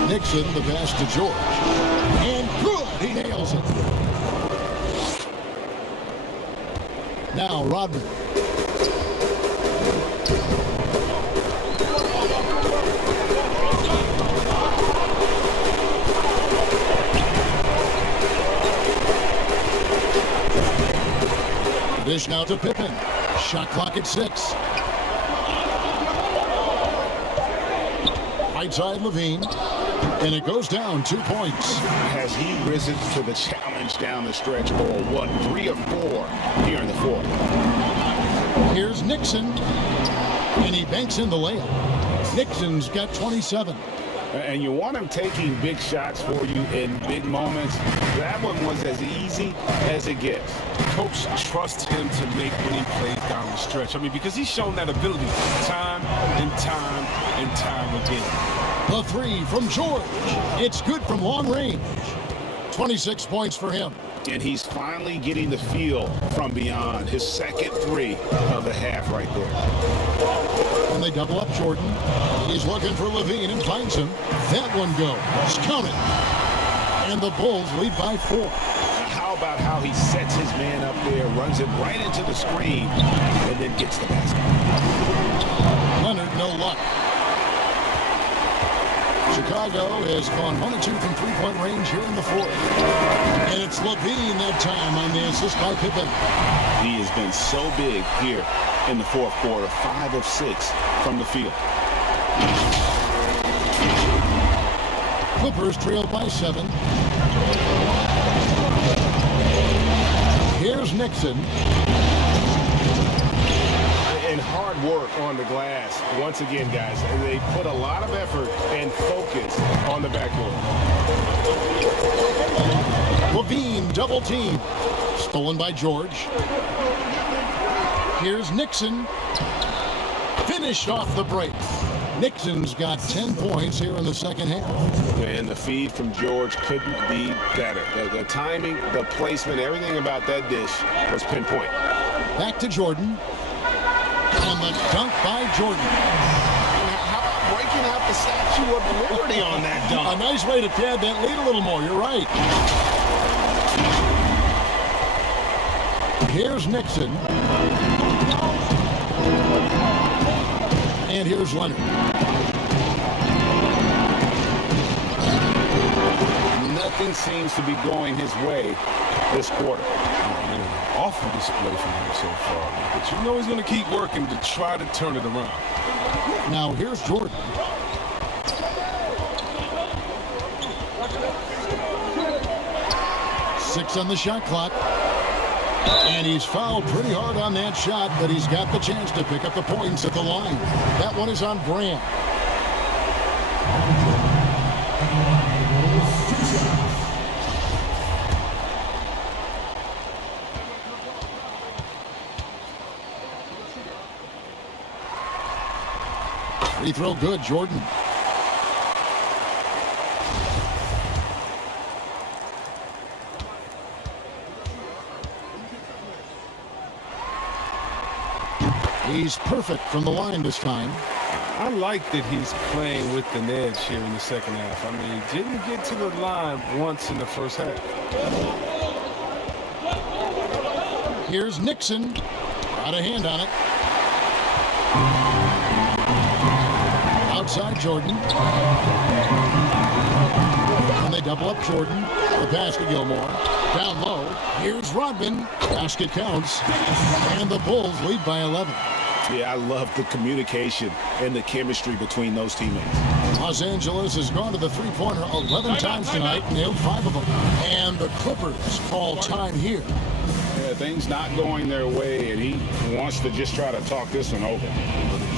Nixon, the pass to George. And good! He nails it. Now Rodman. Dish now to Pippen. Shot clock at 6. Right side Levine. And it goes down 2 points. Has he risen to the challenge down the stretch, or what? 3 of 4 here in the fourth. Here's Nixon. And he banks in the layup. Nixon's got 27. And you want him taking big shots for you in big moments. That one was as easy as it gets. Coach trusts him to make when he plays down the stretch. I mean, because he's shown that ability time and time and time again. The 3 from George. It's good from long range. 26 points for him. And he's finally getting the feel from beyond. His second 3 of the half right there. And they double up Jordan. He's looking for Levine and finds him. That one goes. Counted. And the Bulls lead by 4. How about how he sets his man up there, runs it right into the screen, and then gets the basket. Leonard, no luck. Chicago has gone 1 of 2 from 3-point range here in the fourth. And it's Levine that time on the assist by Pippen. He has been so big here in the fourth quarter. 5 of 6 from the field. Clippers trail by 7. Here's Nixon. And hard work on the glass. Once again, guys, they put a lot of effort and focus on the backboard. Levine double team. Stolen by George. Here's Nixon. Finished off the break. Nixon's got 10 points here in the second half. And the feed from George couldn't be better. The timing, the placement, everything about that dish was pinpoint. Back to Jordan. And the dunk by Jordan. How about breaking out the Statue of Liberty on that dunk? A nice way to pad that lead a little more. You're right. Here's Nixon. And here's Leonard. Nothing seems to be going his way this quarter. Awful display from him so far. But you know he's going to keep working to try to turn it around. Now here's Jordan. Six on the shot clock. And he's fouled pretty hard on that shot, but he's got the chance to pick up the points at the line. That one is on Brand. Free throw good, Jordan. He's perfect from the line this time. I like that he's playing with an edge here in the second half. I mean, he didn't get to the line once in the first half. Here's Nixon. Got a hand on it. Outside Jordan. And they double up Jordan. The pass to Gilmore. Down low. Here's Rodman. Basket counts. And the Bulls lead by 11. Yeah, I love the communication and the chemistry between those teammates. Los Angeles has gone to the three-pointer 11 times tonight, nailed 5 of them. And the Clippers call time here. Yeah, things not going their way, and he wants to just try to talk this one over.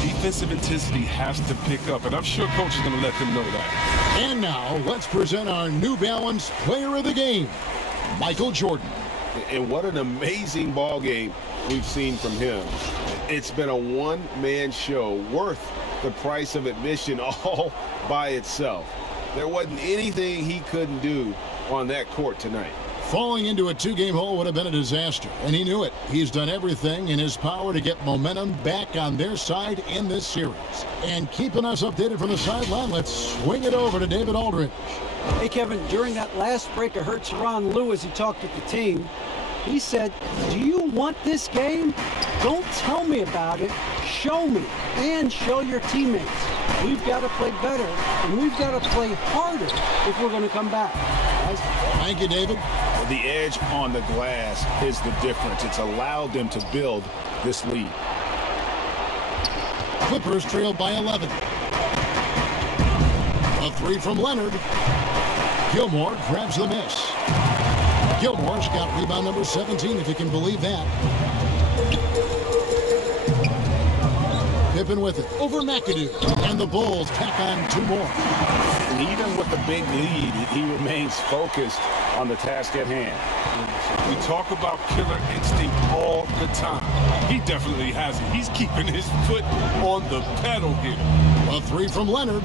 Defensive intensity has to pick up, and I'm sure coach is going to let them know that. And now, let's present our New Balance Player of the Game, Michael Jordan. And what an amazing ball game we've seen from him. It's been a one-man show worth the price of admission all by itself. There wasn't anything he couldn't do on that court tonight. Falling into a two-game hole would have been a disaster, and he knew it. He's done everything in his power to get momentum back on their side in this series. And keeping us updated from the sideline, let's swing it over to David Aldridge. Hey, Kevin, during that last break, I heard Teron Lewis, he talked with the team. He said, do you want this game? Don't tell me about it. Show me and show your teammates. We've got to play better, and we've got to play harder if we're going to come back. Thank you, David. The edge on the glass is the difference. It's allowed them to build this lead. Clippers trailed by 11. A three from Leonard. Gilmore grabs the miss. Gilmore's got rebound number 17, if you can believe that. Pippen with it over McAdoo. And the Bulls tack on 2 more. And even with the big lead, he remains focused on the task at hand. We talk about killer instinct all the time. He definitely has it. He's keeping his foot on the pedal here. A three from Leonard.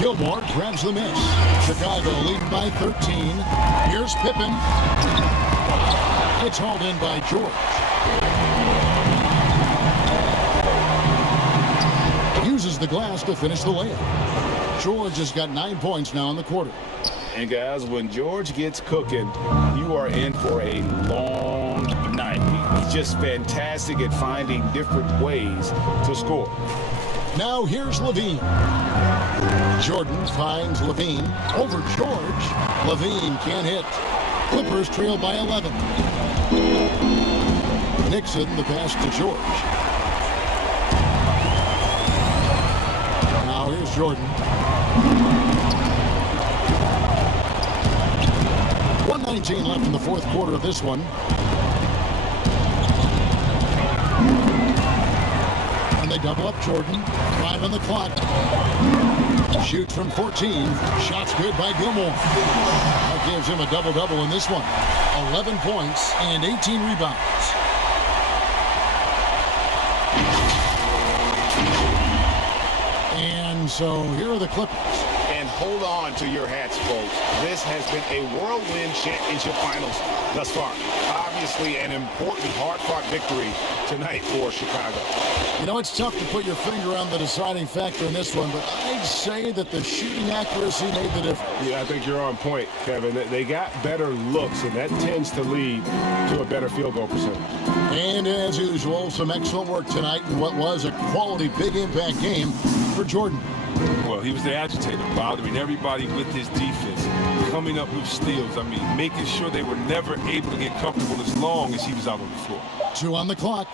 Gilmore grabs the miss. Chicago leading by 13. Here's Pippen. It's hauled in by George. Uses the glass to finish the layup. George has got 9 points now in the quarter. And guys, when George gets cooking, you are in for a long night. He's just fantastic at finding different ways to score. Now here's Levine. Jordan finds Levine over George. Levine can't hit. Clippers trail by 11. Nixon, the pass to George. Now here's Jordan. 1:19 left in the fourth quarter of this one. And they double up Jordan. 5 on the clock. Shoots from 14. Shots good by Gilmore. That gives him a double-double in this one. 11 points and 18 rebounds. so here are the Clippers. And hold on to your hats, folks. This has been a whirlwind championship finals thus far. Obviously, an important, hard-fought victory tonight for Chicago. You know, it's tough to put your finger on the deciding factor in this one, but I'd say that the shooting accuracy made the difference. Yeah, I think you're on point, Kevin. They got better looks, and that tends to lead to a better field goal percentage. And as usual, some excellent work tonight in what was a quality big impact game for Jordan. Well, he was the agitator, bothering everybody with his defense, coming up with steals. I mean, making sure they were never able to get comfortable as long as he was out on the floor. 2 on the clock.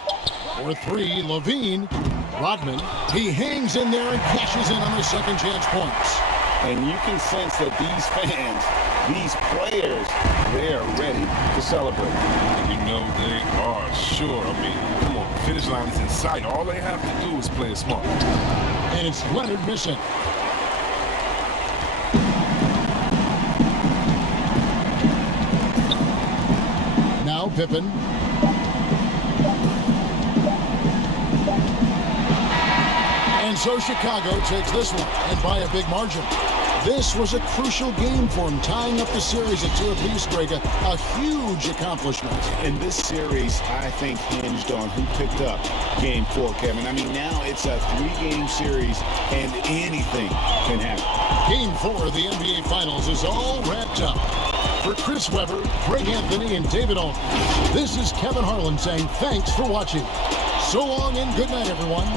For 3, Levine. Rodman, he hangs in there and cashes in on the second chance points. And you can sense that these fans, these players, they are ready to celebrate. You know they are, sure. I mean, come on, finish line is in sight. All they have to do is play it smart. And it's Leonard missing. Now Pippen. And so Chicago takes this one, and by a big margin. This was a crucial game for him, tying up the series at 2 apiece, Greg. A huge accomplishment. And this series, I think, hinged on who picked up Game 4, Kevin. I mean, now it's a 3-game series, and anything can happen. Game 4 of the NBA Finals is all wrapped up. For Chris Webber, Greg Anthony, and David Alton, this is Kevin Harlan saying thanks for watching. So long and good night, everyone.